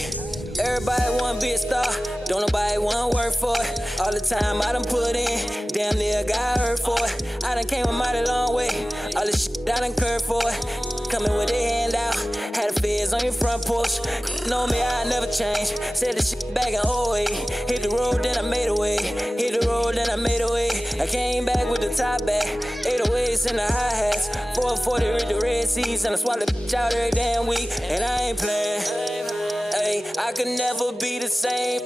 everybody wanna be a star. Don't nobody wanna work for it. All the time I done put in, damn near got hurt for it. I done came a mighty long way. All the shit I done curved for it. Coming with their hand out. Had the feds on your front porch. Know me, I never change. Said the shit back in 08. Hit the road, then I made a way. Hit the road, then I made a way. I came back with the top back. 808s and the hi-hats. 440 with the red seats. And I swallow the bitch out every damn week. And I ain't playing. Ay, I could never be the same.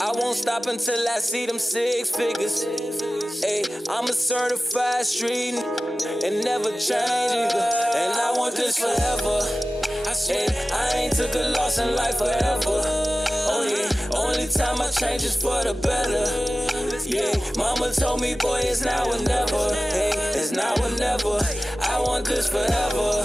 I won't stop until I see them 6 figures. Ay, I'm a certified street and never change either. And I want this forever. Ay, I ain't took a loss in life forever. Oh yeah, only time I change is for the better. Yeah, mama told me, boy, it's now or never. Hey, it's now or never. I want this forever.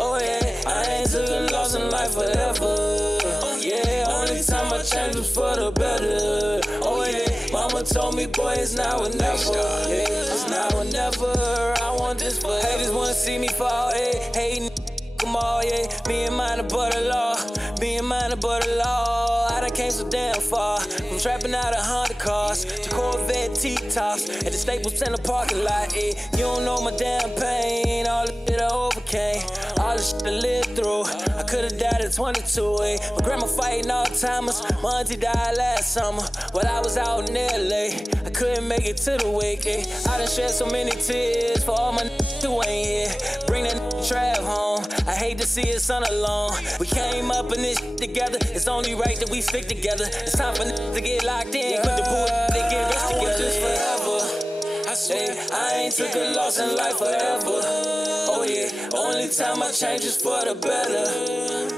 Oh yeah, I ain't took a loss in life forever. Yeah, only time I change was for the better. Oh yeah, mama told me, boy, it's now or never. Yeah, it's now or never. I want this for haters wanna see me fall. Hey, hating, come on, yeah. Me and mine above the law. Me and mine above the law. I done came so damn far. From trapping out 100 cars to Corvette T-tops at the Staples Center parking lot. Yeah, you don't know my damn pain. All the shit I overcame. All the shit I lived through. I could've died at 22, eh? My grandma fighting Alzheimer's. My auntie died last summer while I was out in LA. I couldn't make it to the wake, eh? I done shed so many tears for all my who ain't here. Bring that Trav home. I hate to see his son alone. We came up in this together. It's only right that we stick together. It's time for to get locked in. Quit the pool, they get rich together. I want this forever. I swear I ain't took a loss in life forever. Oh yeah, only time I change is for the better.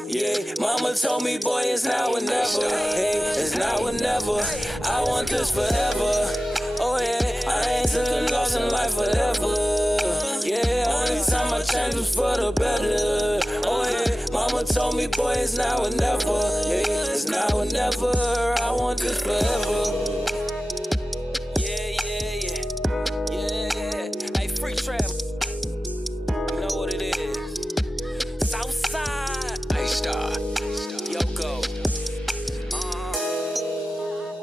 Yeah, mama told me, boy, it's now or never. Hey, it's now or never. I want this forever. Oh yeah, I ain't took a loss in life forever. Yeah, only time I change was for the better. Oh yeah, mama told me, boy, it's now or never. Yeah, it's now or never. I want this forever. Free travel. You know what it is. Southside. A-Star. Yoko.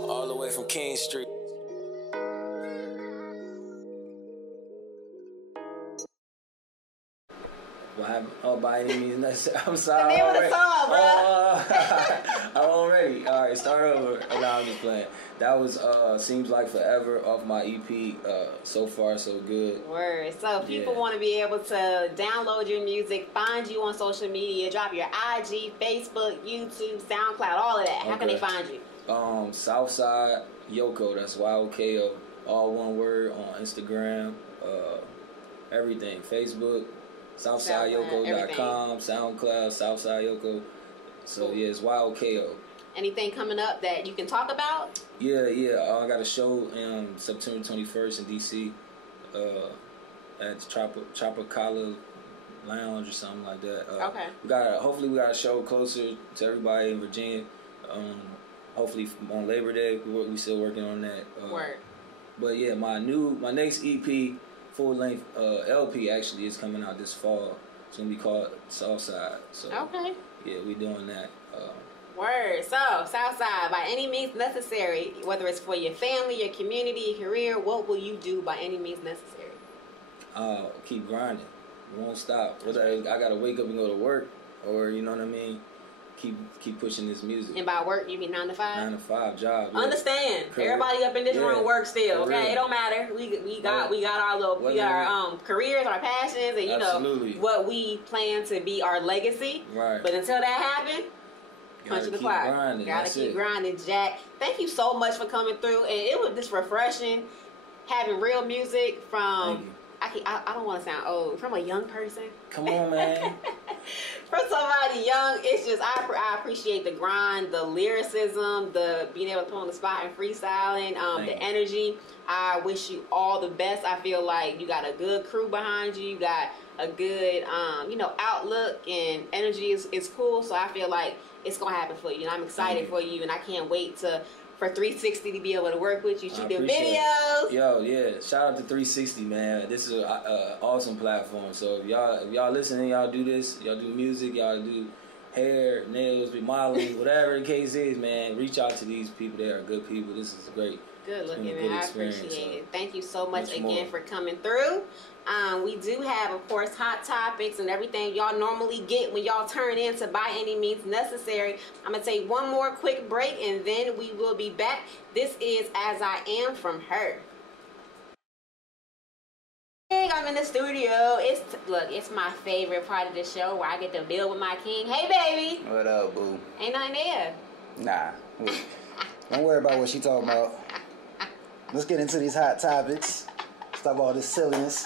All the way from King Street. What happened? Oh, by any means necessary. I'm sorry. The name of the song, bro. I'm already. All right, start over. No, I'm just playing. That was Seems Like Forever off my EP. So far, so good. Word. So people want to be able to download your music, find you on social media, drop your IG, Facebook, YouTube, SoundCloud, all of that. How can they find you? Southside Yoko. That's YOKO. All one word on Instagram. Everything. Facebook. SouthsideYoko.com, SoundCloud, Southside Yoko. So yeah, it's YOKO. Anything coming up that you can talk about? Yeah. I got a show September 21st in DC at Tropicana Lounge or something like that. Okay. Hopefully we got a show closer to everybody in Virginia. Hopefully on Labor Day. We still working on that. Word. But yeah, my next EP. Full-length LP actually is coming out this fall. It's gonna be called Southside. So okay. Yeah, we doing that. Word. So Southside, by any means necessary, whether it's for your family, your community, your career, what will you do by any means necessary? Keep grinding. Won't stop. I gotta wake up and go to work, or you know what I mean. Keep pushing this music. And by work, you mean 9 to 5? 9 to 5 job. Yeah. Understand? Everybody up in this room works still. Okay, it don't matter. We got our little careers, our passions, and you know what we plan to be our legacy. Right. But until that happens, punch the clock. Gotta keep grinding, Jack. Thank you so much for coming through, and it was just refreshing having real music from. I don't want to sound old. From a young person. Come on, man. For somebody young, it's just I appreciate the grind, the lyricism, the being able to put on the spot and freestyling, the energy. I wish you all the best. I feel like you got a good crew behind you. You got a good, outlook, and energy is cool. So I feel like it's gonna happen for you, and I'm excited for you, and I can't wait for 360 to be able to work with you, shoot their videos. Yo, yeah, shout out to 360, man. This is an awesome platform. So if y'all listening, y'all do this, y'all do music, y'all do hair, nails, remodeling, whatever the case is, man. Reach out to these people. They are good people. This is great. Good looking, man. I appreciate it. Thank you so much again for coming through. We do have, of course, hot topics and everything y'all normally get when y'all turn in to By Any Means Necessary. I'm going to take one more quick break and then we will be back. This is As I Am from Her. Hey, I'm in the studio. It's my favorite part of the show where I get to build with my king. Hey, baby. What up, boo? Ain't nothing there. Nah. Don't worry about what she talking about. Let's get into these hot topics. Stop all this silliness.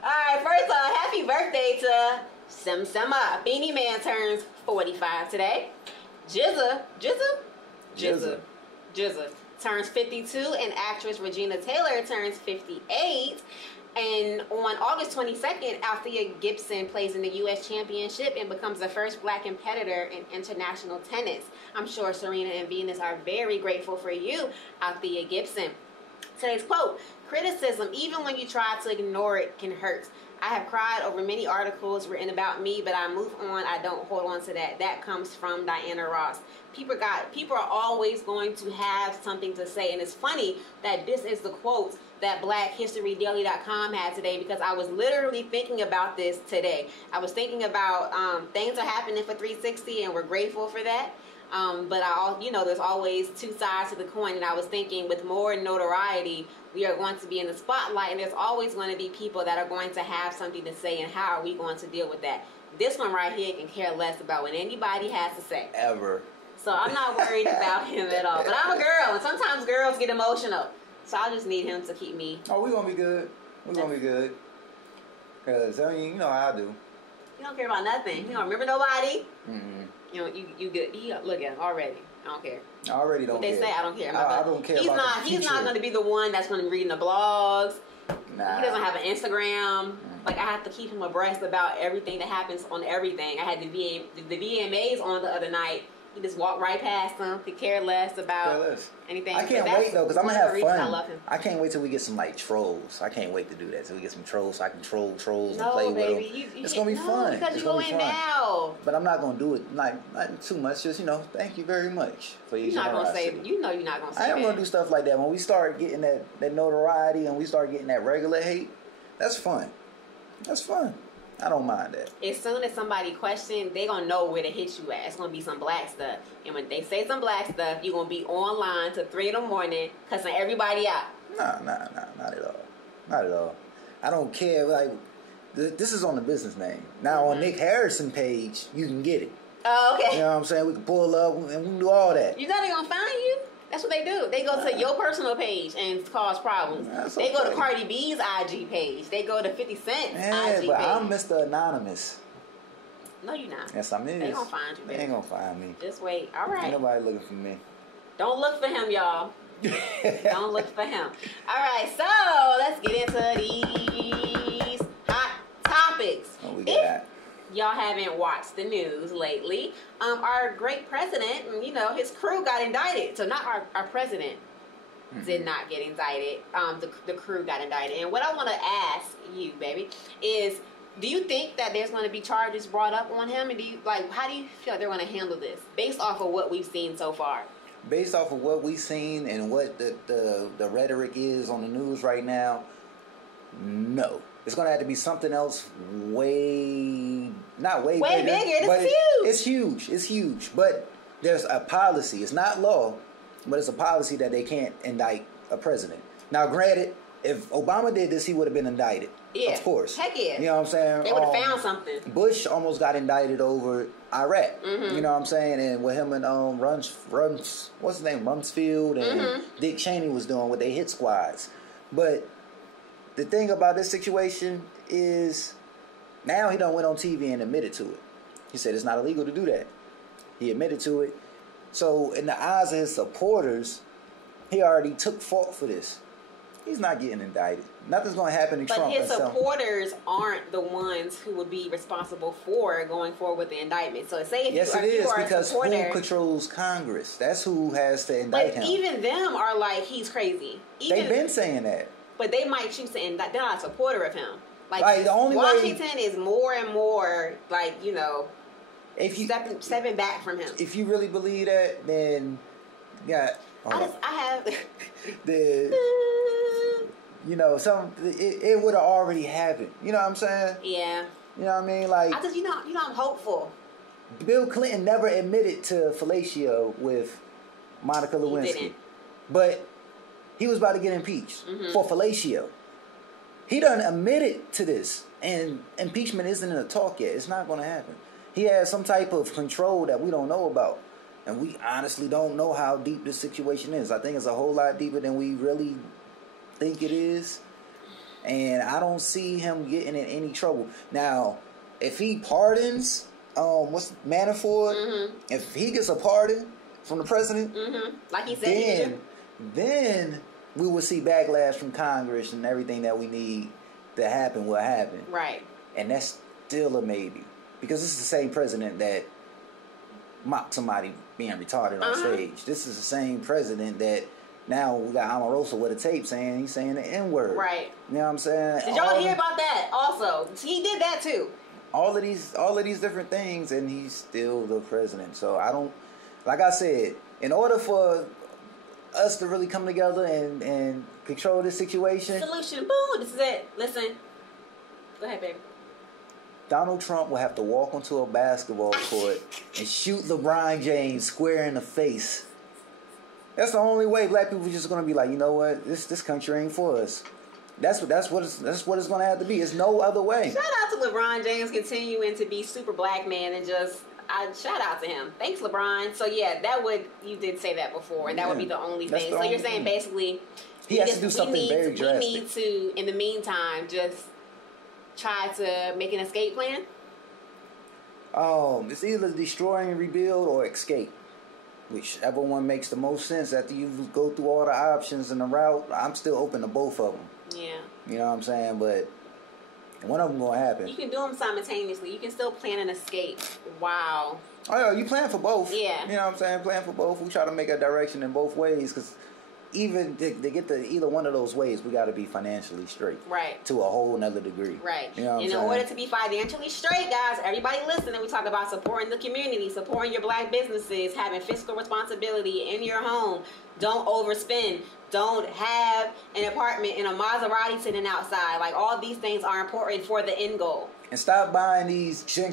Alright, first off, happy birthday to Sema. Beanie Man turns 45 today. Jizza turns 52, and actress Regina Taylor turns 58. And on August 22nd, Althea Gibson plays in the U.S. Championship and becomes the first black competitor in international tennis. I'm sure Serena and Venus are very grateful for you, Althea Gibson. Today's quote: criticism, even when you try to ignore it, can hurt. I have cried over many articles written about me, but I move on. I don't hold on to that. That comes from Diana Ross. People are always going to have something to say, and it's funny that this is the quote that BlackHistoryDaily.com had today, because I was literally thinking about this today. I was thinking about things are happening for 360, and we're grateful for that. But there's always two sides to the coin, and I was thinking with more notoriety, we are going to be in the spotlight, and there's always going to be people that are going to have something to say, and how are we going to deal with that? This one right here can care less about what anybody has to say. Ever. So I'm not worried about him at all. But I'm a girl, and sometimes girls get emotional. So I just need him to keep me. Oh, we're going to be good. We're going to be good. Because, you know how I do. You don't care about nothing. You don't remember nobody. Mm-hmm. You good. Look at him already. I don't care. I already don't care. What they say, I don't care. I don't care about the future. He's not going to be the one that's going to be reading the blogs. Nah. He doesn't have an Instagram. Like, I have to keep him abreast about everything that happens on everything. I had the VMAs on the other night. He just walked right past them. Could care less about anything. I can't wait though, because I'm gonna have fun. I love him. I can't wait till we get some trolls. I can't wait to do that. Till we get some trolls, so I can troll trolls and play with them. It's gonna be fun. Because you go in now. But I'm not gonna do it not too much. Just thank you very much for your generosity. You're not gonna say. I am gonna do stuff like that when we start getting that notoriety and we start getting that regular hate. That's fun. That's fun. I don't mind that. As soon as somebody questions, they gonna know where to hit you at. It's gonna be some black stuff. And when they say some black stuff, you're gonna be online till 3 a.m. cussing everybody out. Nah, not at all. Not at all. I don't care. Like, this is on the business name. Now, on Nick Harrison page, you can get it. Oh, okay. You know what I'm saying? We can pull up and we can do all that. You know they gonna find you? That's what they do. They go to your personal page and cause problems. They go to Cardi B's IG page. They go to 50 Cent's IG page. Yeah, but I'm Mr. Anonymous. No, you're not. Yes, I'm. They gonna find you, baby. They ain't gonna find me. Just wait. All right. Ain't nobody looking for me. Don't look for him, y'all. Don't look for him. All right, so let's get into these hot topics. What we got? Y'all haven't watched the news lately. Our great president, his crew got indicted. So not our president did not get indicted. The crew got indicted. And what I want to ask you, baby, is do you think that there's going to be charges brought up on him? And how do you feel like they're going to handle this based off of what we've seen so far? Based off of what we've seen and what the rhetoric is on the news right now, no. It's going to have to be something else way bigger. It's huge. It's huge. But there's a policy. It's not law, but it's a policy that they can't indict a president. Now, granted, if Obama did this, he would have been indicted. Yeah. Of course. Heck yeah. You know what I'm saying? They would have found something. Bush almost got indicted over Iraq. Mm-hmm. You know what I'm saying? And with him and what's his name? Rumsfeld and Dick Cheney was doing with their hit squads. But the thing about this situation is now he done went on TV and admitted to it. He said it's not illegal to do that. He admitted to it. So in the eyes of his supporters, he already took fault for this. He's not getting indicted. Nothing's going to happen to Trump. But his supporters aren't the ones who would be responsible for going forward with the indictment. So say if yes, you it is, are because a supporter, who controls Congress? That's who has to indict him. But even them are like, he's crazy. They've been saying that. But they might choose to indict. They're not a supporter of him. Like the only Washington is more and more like, if you stepping back from him. If you really believe that, then I have the it would have already happened. You know what I'm saying? Yeah. You know what I mean? Like, I just I'm hopeful. Bill Clinton never admitted to fellatio with Monica Lewinsky, but he was about to get impeached for fellatio. He done admitted to this, and impeachment isn't in the talk yet. It's not going to happen. He has some type of control that we don't know about, and we honestly don't know how deep this situation is. I think it's a whole lot deeper than we really think it is, and I don't see him getting in any trouble. Now, if he pardons, Manafort? If he gets a pardon from the president, like he said, then we will see backlash from Congress, and everything that we need to happen will happen. Right. And that's still a maybe, because this is the same president that mocked somebody being retarded on stage. This is the same president that now we got Omarosa with a tape saying he's saying the N-word. Right. You know what I'm saying? Did y'all hear about that? Also, he did that too. All of these different things, and he's still the president. So I don't, like I said, in order for us to really come together and control this situation. Solution, boom, this is it. Listen. Go ahead, baby. Donald Trump will have to walk onto a basketball court and shoot LeBron James square in the face. That's the only way black people are just going to be like, you know what, this country ain't for us. That's what it's going to have to be. It's no other way. Shout out to LeBron James continuing to be super black man and just shout out to him. Thanks, LeBron. So yeah, you did say that before, and that would be the only thing. So you're saying basically he has to do something very drastic. We need to, in the meantime, just try to make an escape plan. It's either destroy and rebuild or escape. Whichever one makes the most sense. After you go through all the options and the route, I'm still open to both of them. Yeah. You know what I'm saying? But one of them gonna happen. You can do them simultaneously. You can still plan an escape. Wow. Oh yeah, you plan for both. Yeah. You know what I'm saying? Plan for both. We try to make a direction in both ways, because even to get to either one of those ways, we got to be financially straight. Right. To a whole nother degree. Right. You know what I'm saying? In order to be financially straight, guys, everybody listening, we talk about supporting the community, supporting your black businesses, having fiscal responsibility in your home. Don't overspend. Don't have an apartment in a Maserati sitting outside. Like, all these things are important for the end goal. And stop buying these getting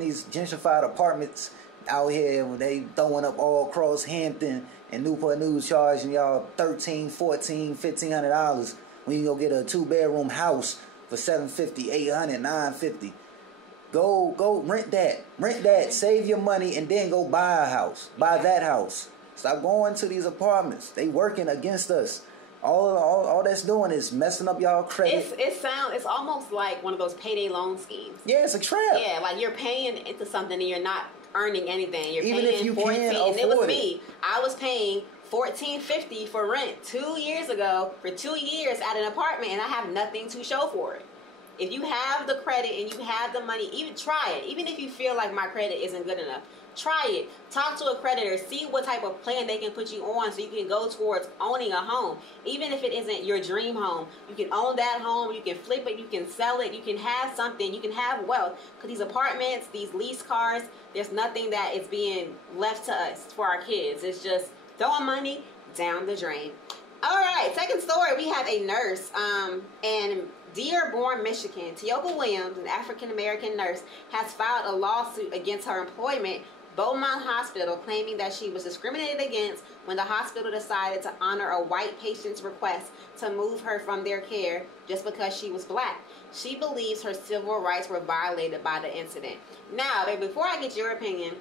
these gentrified apartments out here when they throwing up all across Hampton and Newport News, charging y'all $1,300, $1,400, $1,500 when you go get a 2-bedroom house for $750, $800, $950. Go rent that, save your money, and then go buy a house. Buy that house. Stop going to these apartments. They working against us. All that's doing is messing up y'all credit. It's almost like one of those payday loan schemes. Yeah, it's a trap. Yeah, like you're paying into something and you're not earning anything. You're even paying if you $14, can afford and it was me. I was paying $14.50 for rent 2 years ago for 2 years at an apartment, and I have nothing to show for it. If you have the credit and you have the money, even try it. Even if you feel like my credit isn't good enough, try it. Talk to a creditor. See what type of plan they can put you on so you can go towards owning a home. Even if it isn't your dream home, you can own that home. You can flip it. You can sell it. You can have something. You can have wealth. Because these apartments, these lease cars, there's nothing that is being left to us for our kids. It's just throwing money down the drain. All right, second story. We have a nurse in Dearborn, Michigan. Tioka Williams, an African-American nurse, has filed a lawsuit against her employment, Beaumont Hospital, claiming that she was discriminated against when the hospital decided to honor a white patient's request to move her from their care just because she was black. She believes her civil rights were violated by the incident. Now, babe, before I get your opinion,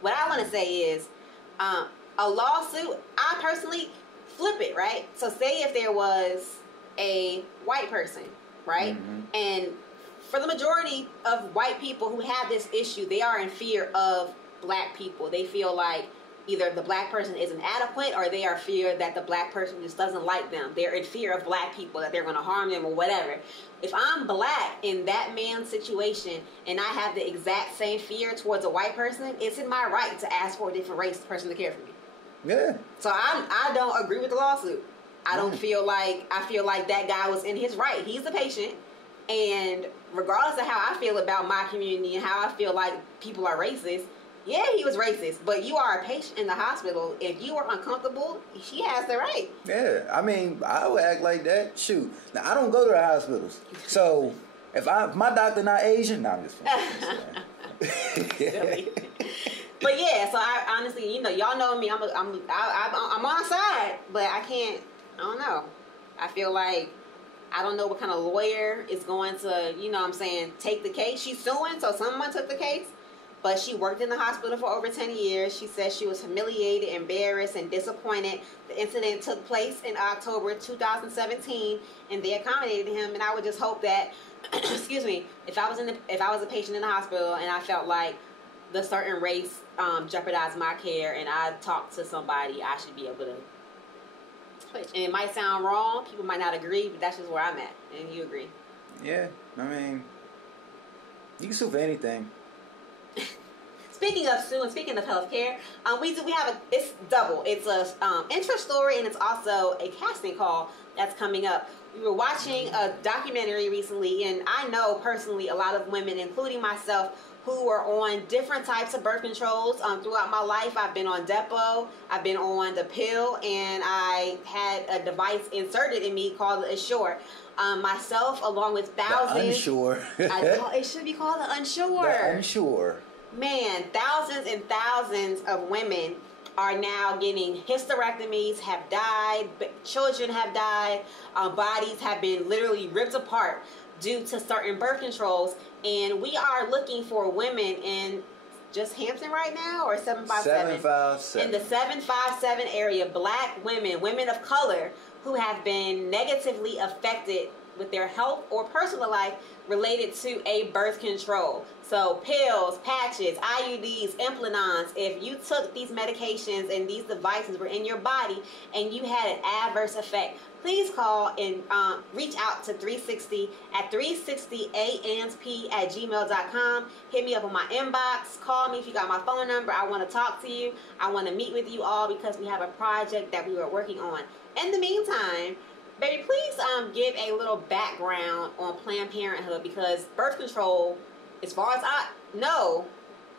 what I want to say is a lawsuit, I personally flip it, right? So say if there was a white person, right? Mm-hmm. And for the majority of white people who have this issue, they are in fear of black people. They feel like either the black person isn't adequate, or they are fear that the black person just doesn't like them. They're in fear of black people, that they're going to harm them or whatever. If I'm black in that man's situation and I have the exact same fear towards a white person, it's in my right to ask for a different race person to care for me. Yeah. So I don't agree with the lawsuit. I don't feel like, I feel like that guy was in his right. He's the patient, and regardless of how I feel about my community and how I feel like people are racist, yeah, he was racist, but you are a patient in the hospital. If you are uncomfortable, she has the right. Yeah, I mean, I would act like that. Shoot. Now, I don't go to the hospitals. So, if my doctor not Asian, no, I'm just Silly. But yeah, so I honestly, you know, y'all know me. I'm on side, but I can't. I don't know. I feel like I don't know what kind of lawyer is going to, you know what I'm saying, take the case. She's suing, so someone took the case. But she worked in the hospital for over 10 years. She said she was humiliated, embarrassed, and disappointed. The incident took place in October 2017, and they accommodated him. And I would just hope that, excuse me, if I was a patient in the hospital and I felt like the certain race jeopardized my care, and I talked to somebody, I should be able to switch. And it might sound wrong. People might not agree, but that's just where I'm at. And you agree? Yeah, I mean, you can sue for anything. Speaking of suing, speaking of healthcare, we have it's double. It's a interest story, and it's also a casting call that's coming up. We were watching a documentary recently, and I know personally a lot of women, including myself, who were on different types of birth controls throughout my life. I've been on Depo, I've been on the pill, and I had a device inserted in me called the Assure. Myself, along with thousands. The Unsure. It should be called the Unsure. The Unsure. Man, thousands and thousands of women are now getting hysterectomies, have died, children have died, bodies have been literally ripped apart due to certain birth controls, and we are looking for women in just Hampton right now, or 757? 757. In the 757 area, black women, women of color, who have been negatively affected with their health or personal life related to a birth control. So pills, patches, IUDs, implants, if you took these medications and these devices were in your body and you had an adverse effect, please call and reach out to 360 at 360ansp@gmail.com. Hit me up on my inbox. Call me if you got my phone number. I want to talk to you. I want to meet with you all because we have a project that we are working on. In the meantime, baby, please give a little background on Planned Parenthood, because birth control, as far as I know,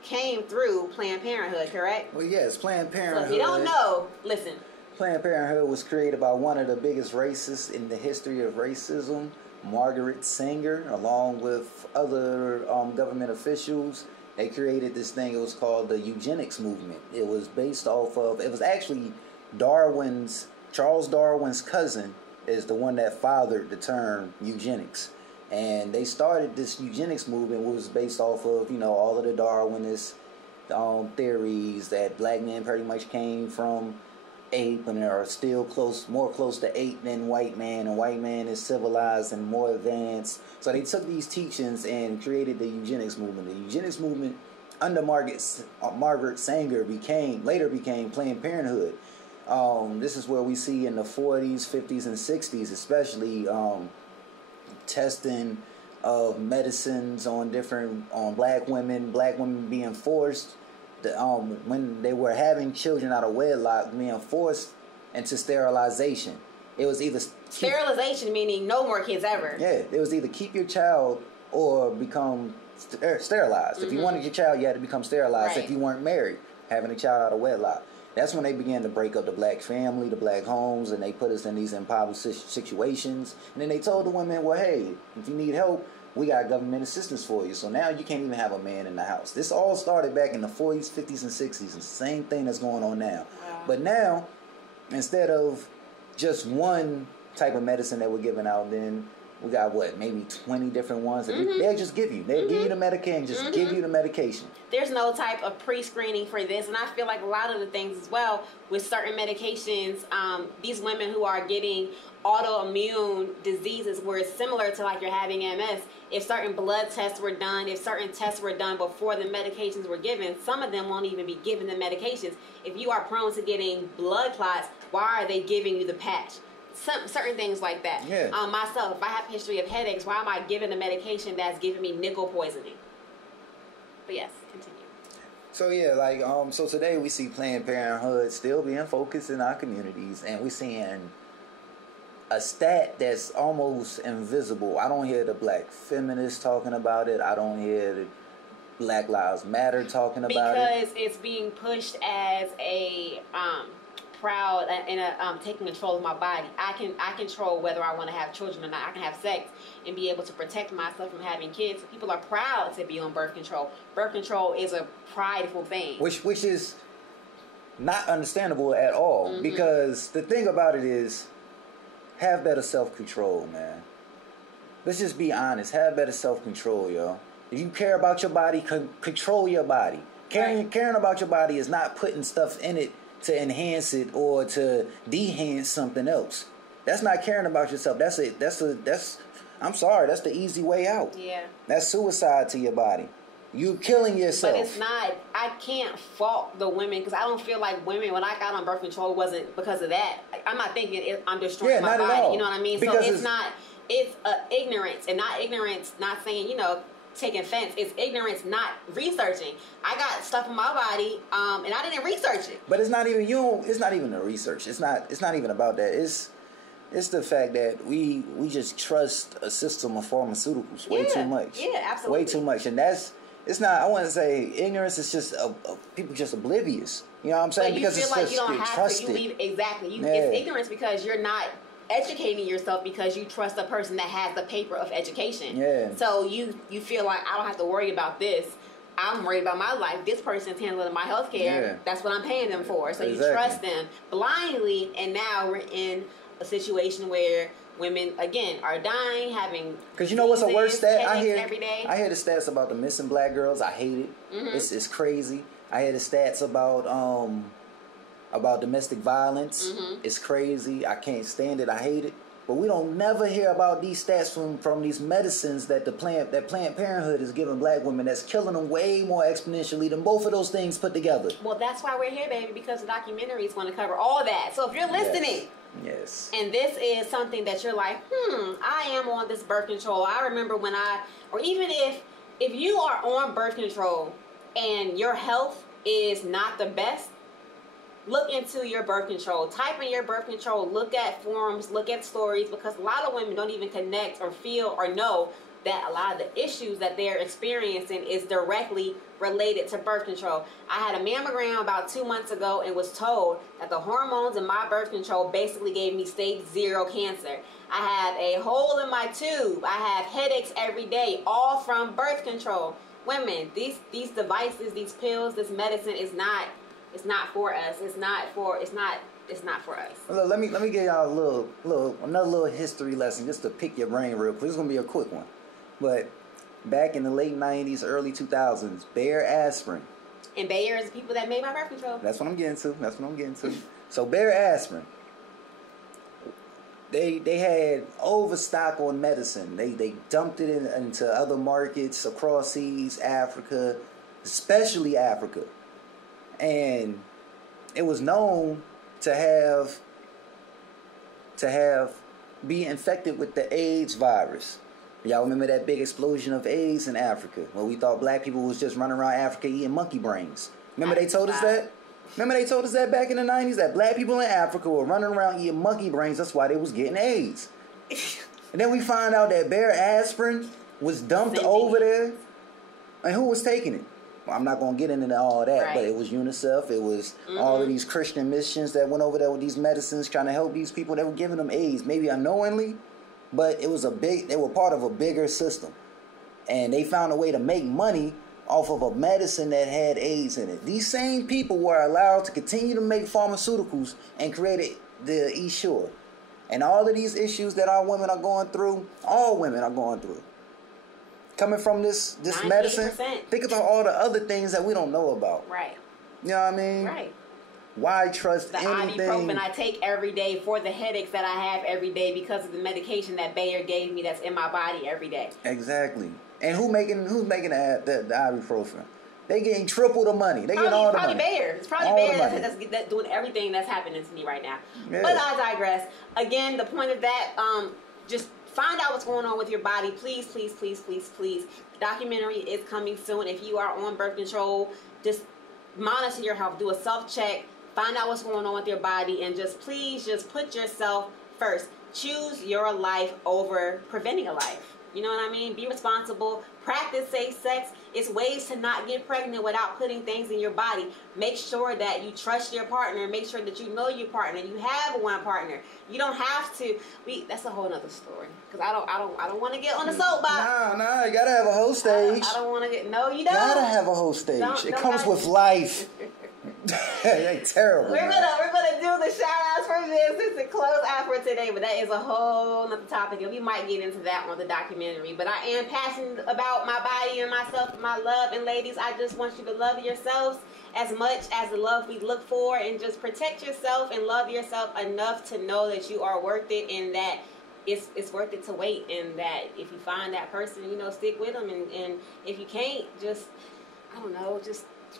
came through Planned Parenthood, correct? Well, yes, Planned Parenthood. So if you don't know, listen. Planned Parenthood was created by one of the biggest racists in the history of racism, Margaret Sanger, along with other government officials. They created this thing. It was called the eugenics movement. It was based off of, it was actually Charles Darwin's cousin is the one that fathered the term eugenics. And they started this eugenics movement, which was based off of, you know, all of the Darwinist theories that black men pretty much came from ape and are still more close to ape than white man, and white man is civilized and more advanced. So they took these teachings and created the eugenics movement. The eugenics movement under Margaret Sanger later became Planned Parenthood. This is where we see in the 40s, 50s, and 60s, especially testing of medicines on black women being forced, when they were having children out of wedlock, being forced into sterilization. It was either sterilization, meaning no more kids ever. Yeah, it was either keep your child or become sterilized. Mm-hmm. If you wanted your child, you had to become sterilized. Right. If you weren't married, having a child out of wedlock. That's when they began to break up the black family, the black homes, and they put us in these impoverished situations. And then they told the women, well, hey, if you need help, we got government assistance for you. So now you can't even have a man in the house. This all started back in the 40s, 50s, and 60s. It's the same thing that's going on now. Wow. But now, instead of just one type of medicine that we're giving out, then We got what, maybe 20 different ones. They'll just give you. They'll give you the medication, just give you the medication. There's no type of pre-screening for this, and I feel like a lot of the things as well with certain medications, these women who are getting autoimmune diseases where it's similar to like you're having MS, if certain blood tests were done, if certain tests were done before the medications were given, some of them won't even be given the medications. If you are prone to getting blood clots, why are they giving you the patch? Certain things like that. Yeah. Myself, if I have a history of headaches, why am I giving a medication that's giving me nickel poisoning? But yes, continue. So yeah, like so today we see Planned Parenthood still being focused in our communities, and we're seeing a stat that's almost invisible. I don't hear the black feminists talking about it. I don't hear the Black Lives Matter talking about it. Because it's being pushed as a proud and taking control of my body. I control whether I want to have children or not. I can have sex and be able to protect myself from having kids. People are proud to be on birth control. Birth control is a prideful thing. Which is not understandable at all. Because the thing about it is, have better self-control, man. Let's just be honest. Have better self-control, yo. If you care about your body, control your body. Caring about your body is not putting stuff in it to enhance it or to de-enhance something else. That's not caring about yourself. I'm sorry, that's the easy way out. Yeah. That's suicide to your body. You killing yourself. But it's not, I can't fault the women because I don't feel like women, when I got on birth control, wasn't because of that. I'm not thinking I'm destroying my body. You know what I mean? Because so it's ignorance, and not ignorance, not saying, taking offense. It's ignorance, not researching. I got stuff in my body, and I didn't research it. But it's not even it's not even the research. It's not even about that. It's the fact that we just trust a system of pharmaceuticals way too much. Yeah, absolutely. Way too much, and it's not. I wouldn't say ignorance. It's just people just oblivious. You know what I'm saying? But because you feel it's like you don't have trusted. to. It's ignorance because you're not educating yourself because you trust a person that has the paper of education. Yeah. So you feel like I don't have to worry about this. I'm worried about my life. This person's handling my health care. Yeah. That's what I'm paying them for. So you trust them blindly, and now we're in a situation where women again are dying, having. Because you know what's the worst stat I hear every day? I hear the stats about the missing black girls. I hate it. It's crazy. I hear the stats about domestic violence. It's crazy. I can't stand it. I hate it. But we don't never hear about these stats from these medicines that Planned Parenthood is giving black women that's killing them way more exponentially than both of those things put together. Well, that's why we're here, baby, because the documentary is going to cover all that. So if you're listening, yes, and this is something that you're like, I am on this birth control. I remember when or even if you are on birth control and your health is not the best, look into your birth control. Type in your birth control. Look at forums. Look at stories, because a lot of women don't even connect or feel or know that a lot of the issues that they're experiencing is directly related to birth control. I had a mammogram about 2 months ago and was told that the hormones in my birth control basically gave me stage 0 cancer. I have a hole in my tube. I have headaches every day, all from birth control. Women, these devices, these pills, this medicine is not. It's not for us. It's not for us. Look, let me give y'all another little history lesson just to pick your brain real quick. It's gonna be a quick one. But back in the late 90s, early 2000s, Bayer aspirin. And Bayer is the people that made my birth control. That's what I'm getting to. So Bayer aspirin, they had overstock on medicine. They dumped it into other markets across seas, Africa, especially Africa. And it was known to be infected with the AIDS virus. Y'all remember that big explosion of AIDS in Africa, where we thought black people was just running around Africa eating monkey brains? Remember they told us that? Remember they told us that back in the 90s, that black people in Africa were running around eating monkey brains. That's why they was getting AIDS. And then we find out that Bayer aspirin was dumped over there. And who was taking it? Well, I'm not going to get into all that, but it was UNICEF. It was all of these Christian missions that went over there with these medicines trying to help these people that were giving them AIDS, maybe unknowingly, but it was they were part of a bigger system. And they found a way to make money off of a medicine that had AIDS in it. These same people were allowed to continue to make pharmaceuticals and created the Essure. And all of these issues that our women are going through, all women are going through. Coming from this medicine, think about all the other things that we don't know about. Right. You know what I mean? Right. Why trust anything? The ibuprofen I take every day for the headaches that I have every day because of the medication that Bayer gave me that's in my body every day. Exactly. And who's making the ibuprofen? They getting triple the money. They getting all the money. Bayer. It's probably Bayer that's doing everything that's happening to me right now. Yeah. But I digress. Again, the point of that, just find out what's going on with your body. Please, please, please, please, please. Documentary is coming soon. If you are on birth control, just monitor your health. Do a self-check. Find out what's going on with your body. And just please just put yourself first. Choose your life over preventing a life. You know what I mean? Be responsible. Practice safe sex. It's ways to not get pregnant without putting things in your body. Make sure that you trust your partner. Make sure that you know your partner. You have one partner. You don't have to. That's a whole nother story. Because I don't want to get on the soapbox. Nah. You gotta have a whole stage. I don't want to get. No, you don't. Gotta have a whole stage. It comes with life. They terrible. We're gonna do the shout outs for this and close out for today, but that is a whole other topic, and we might get into that on the documentary. But I am passionate about my body and myself and my love. And ladies, I just want you to love yourselves as much as the love we look for, and just protect yourself and love yourself enough to know that you are worth it, and that it's worth it to wait, and that if you find that person, stick with them, and if you can't, just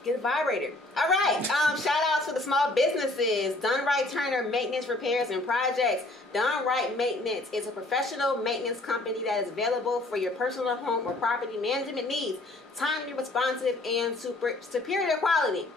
get a vibrator. All right. Shout out to the small businesses. Done Right Turner Maintenance, Repairs, and Projects. Done Right Maintenance is a professional maintenance company that is available for your personal home or property management needs. Timely, responsive, and superior quality.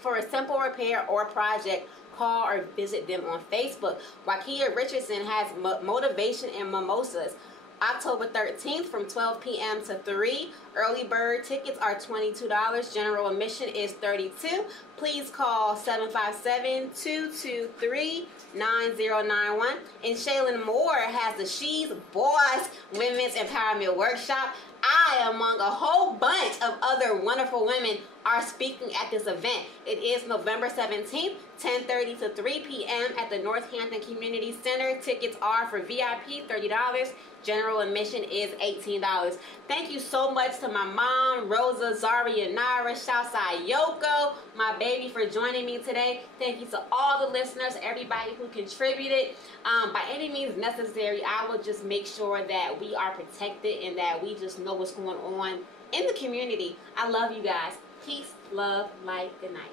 For a simple repair or project, call or visit them on Facebook. Wakia Richardson has Motivation and Mimosas. October 13th from 12 p.m. to 3. Early bird tickets are $22. General admission is $32. Please call 757-223-9091. And Shaylin Moore has the She's Boss Women's Empowerment Workshop. I, among a whole bunch of other wonderful women, are speaking at this event. It is November 17th, 10:30 to 3 p.m. at the Northampton Community Center. Tickets are for VIP, $30. General admission is $18. Thank you so much to my mom, Rosa, Zaria, Nara, Shoutside Yoko, my baby, for joining me today. Thank you to all the listeners, everybody who contributed. By any means necessary, I will just make sure that we are protected and that we just know what's going on in the community. I love you guys. Peace, love, light, good night.